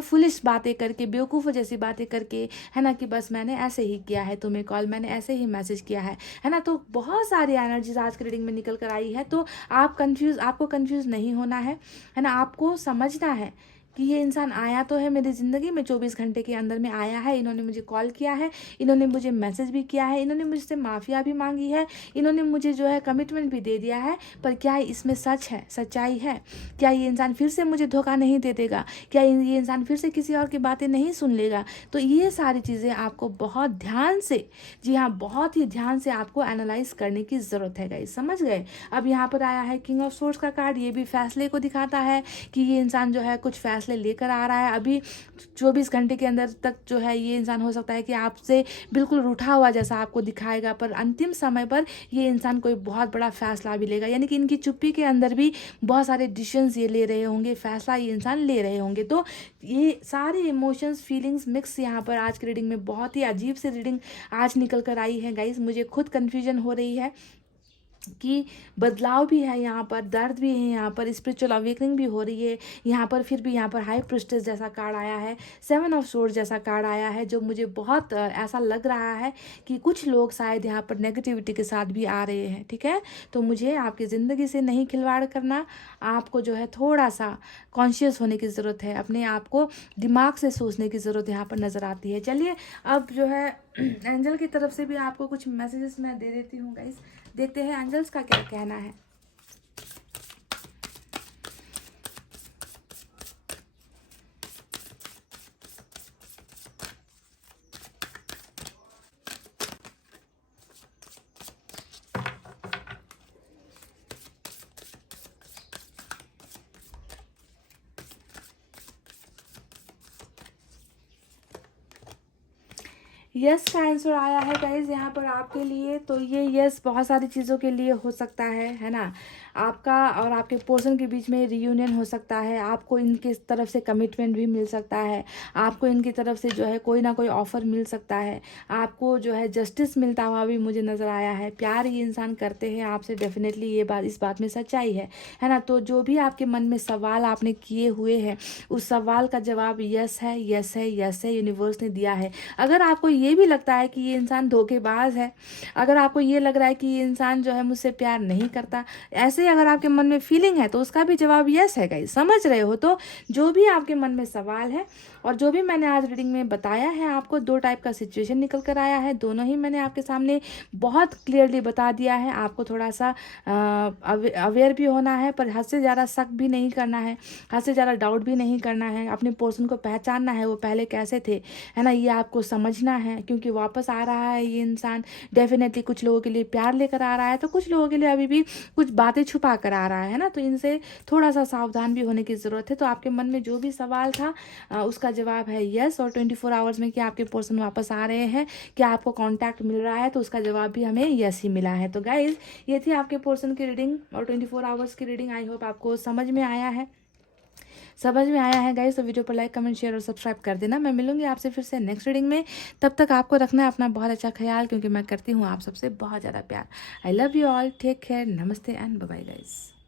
फुलिश बातें करके, बेवकूफ़ जैसी बातें करके, है ना, कि बस मैंने ऐसे ही किया है तुम्हें कॉल, मैंने ऐसे ही मैसेज किया है ना। तो बहुत सारी एनर्जीज आज की रीडिंग में निकल कर आई है। तो आपको कंफ्यूज नहीं होना है ना। आपको समझना है कि ये इंसान आया तो है मेरी ज़िंदगी में, 24 घंटे के अंदर में आया है, इन्होंने मुझे कॉल किया है, इन्होंने मुझे मैसेज भी किया है, इन्होंने मुझसे माफ़िया भी मांगी है, इन्होंने मुझे जो है कमिटमेंट भी दे दिया है। पर क्या इसमें सच है, सच्चाई है? क्या ये इंसान फिर से मुझे धोखा नहीं दे देगा? क्या ये इंसान फिर से किसी और की बातें नहीं सुन लेगा? तो ये सारी चीज़ें आपको बहुत ध्यान से, जी हाँ, बहुत ही ध्यान से आपको एनालाइज करने की ज़रूरत है गाइस, समझ गए। अब यहाँ पर आया है किंग ऑफ सोर्ड्स का कार्ड, ये भी फैसले को दिखाता है कि ये इंसान जो है कुछ फैसले लेकर आ रहा है। अभी 24 घंटे के अंदर तक जो है ये इंसान हो सकता है कि आपसे बिल्कुल रूठा हुआ जैसा आपको दिखाएगा, पर अंतिम समय पर ये इंसान कोई बहुत बड़ा फैसला भी लेगा। यानी कि इनकी चुप्पी के अंदर भी बहुत सारे डिसीजंस ये ले रहे होंगे, फैसला ये इंसान ले रहे होंगे। तो ये सारे इमोशंस, फीलिंग्स मिक्स यहाँ पर आज की रीडिंग में, बहुत ही अजीब सी रीडिंग आज निकल कर आई है गाइस। मुझे खुद कन्फ्यूजन हो रही है कि बदलाव भी है यहाँ पर, दर्द भी है यहाँ पर, स्पिरिचुअल अवेकनिंग भी हो रही है यहाँ पर। फिर भी यहाँ पर हाई प्रिस्टेस जैसा कार्ड आया है, 7 ऑफ सोर्ड्स जैसा कार्ड आया है, जो मुझे बहुत ऐसा लग रहा है कि कुछ लोग शायद यहाँ पर नेगेटिविटी के साथ भी आ रहे हैं, ठीक है। तो मुझे आपकी ज़िंदगी से नहीं खिलवाड़ करना, आपको जो है थोड़ा सा कॉन्शियस होने की ज़रूरत है, अपने आप को दिमाग से सोचने की ज़रूरत यहाँ पर नज़र आती है। चलिए अब जो है एंजल की तरफ से भी आपको कुछ मैसेजेस मैं दे देती हूँ गाइस, देखते हैं एंजल्स का क्या कहना है। यस का आंसर आया है गाइज यहाँ पर आपके लिए। तो ये यस बहुत सारी चीज़ों के लिए हो सकता है ना। आपका और आपके पर्सन के बीच में रियूनियन हो सकता है, आपको इनकी तरफ से कमिटमेंट भी मिल सकता है, आपको इनकी तरफ से जो है कोई ना कोई ऑफ़र मिल सकता है, आपको जो है जस्टिस मिलता हुआ भी मुझे नज़र आया है। प्यार ये इंसान करते हैं आपसे, डेफिनेटली ये बात, इस बात में सच्चाई है ना। तो जो भी आपके मन में सवाल आपने किए हुए हैं, उस सवाल का जवाब यस है, यस है, यस है, यूनिवर्स ने दिया है। अगर आपको ये भी लगता है कि ये इंसान धोखेबाज है, अगर आपको ये लग रहा है कि ये इंसान जो है मुझसे प्यार नहीं करता, ऐसे अगर आपके मन में फीलिंग है, तो उसका भी जवाब यस है गाइस, समझ रहे हो। तो जो भी आपके मन में सवाल है और जो भी मैंने आज रीडिंग में बताया है आपको, 2 टाइप का सिचुएशन निकल कर आया है, दोनों ही मैंने आपके सामने बहुत क्लियरली बता दिया है। आपको थोड़ा सा अवेयर भी होना है, पर हद से ज़्यादा शक भी नहीं करना है, हद से ज़्यादा डाउट भी नहीं करना है। अपने पर्सन को पहचानना है, वो पहले कैसे थे, है ना, ये आपको समझना है। क्योंकि वापस आ रहा है ये इंसान, डेफिनेटली कुछ लोगों के लिए प्यार लेकर आ रहा है, तो कुछ लोगों के लिए अभी भी कुछ बातें छुपा कर आ रहा है ना। तो इनसे थोड़ा सा सावधान भी होने की ज़रूरत है। तो आपके मन में जो भी सवाल था उसका जवाब है यस। और 24 आवर्स में क्या आपके पर्सन वापस आ रहे हैं, क्या आपको कांटेक्ट मिल रहा है, तो उसका जवाब भी हमें यस ही मिला है। तो गाइज ये थी आपके पर्सन की रीडिंग और 24 आवर्स की रीडिंग। आई होप आपको समझ में आया है गाइस। तो वीडियो पर लाइक, कमेंट, शेयर और सब्सक्राइब कर देना। मैं मिलूंगी आपसे फिर से नेक्स्ट रीडिंग में। तब तक आपको रखना है अपना बहुत अच्छा ख्याल, क्योंकि मैं करती हूँ आप सबसे बहुत ज़्यादा प्यार। I love you all, take care, नमस्ते एंड बाय बाय गाइस।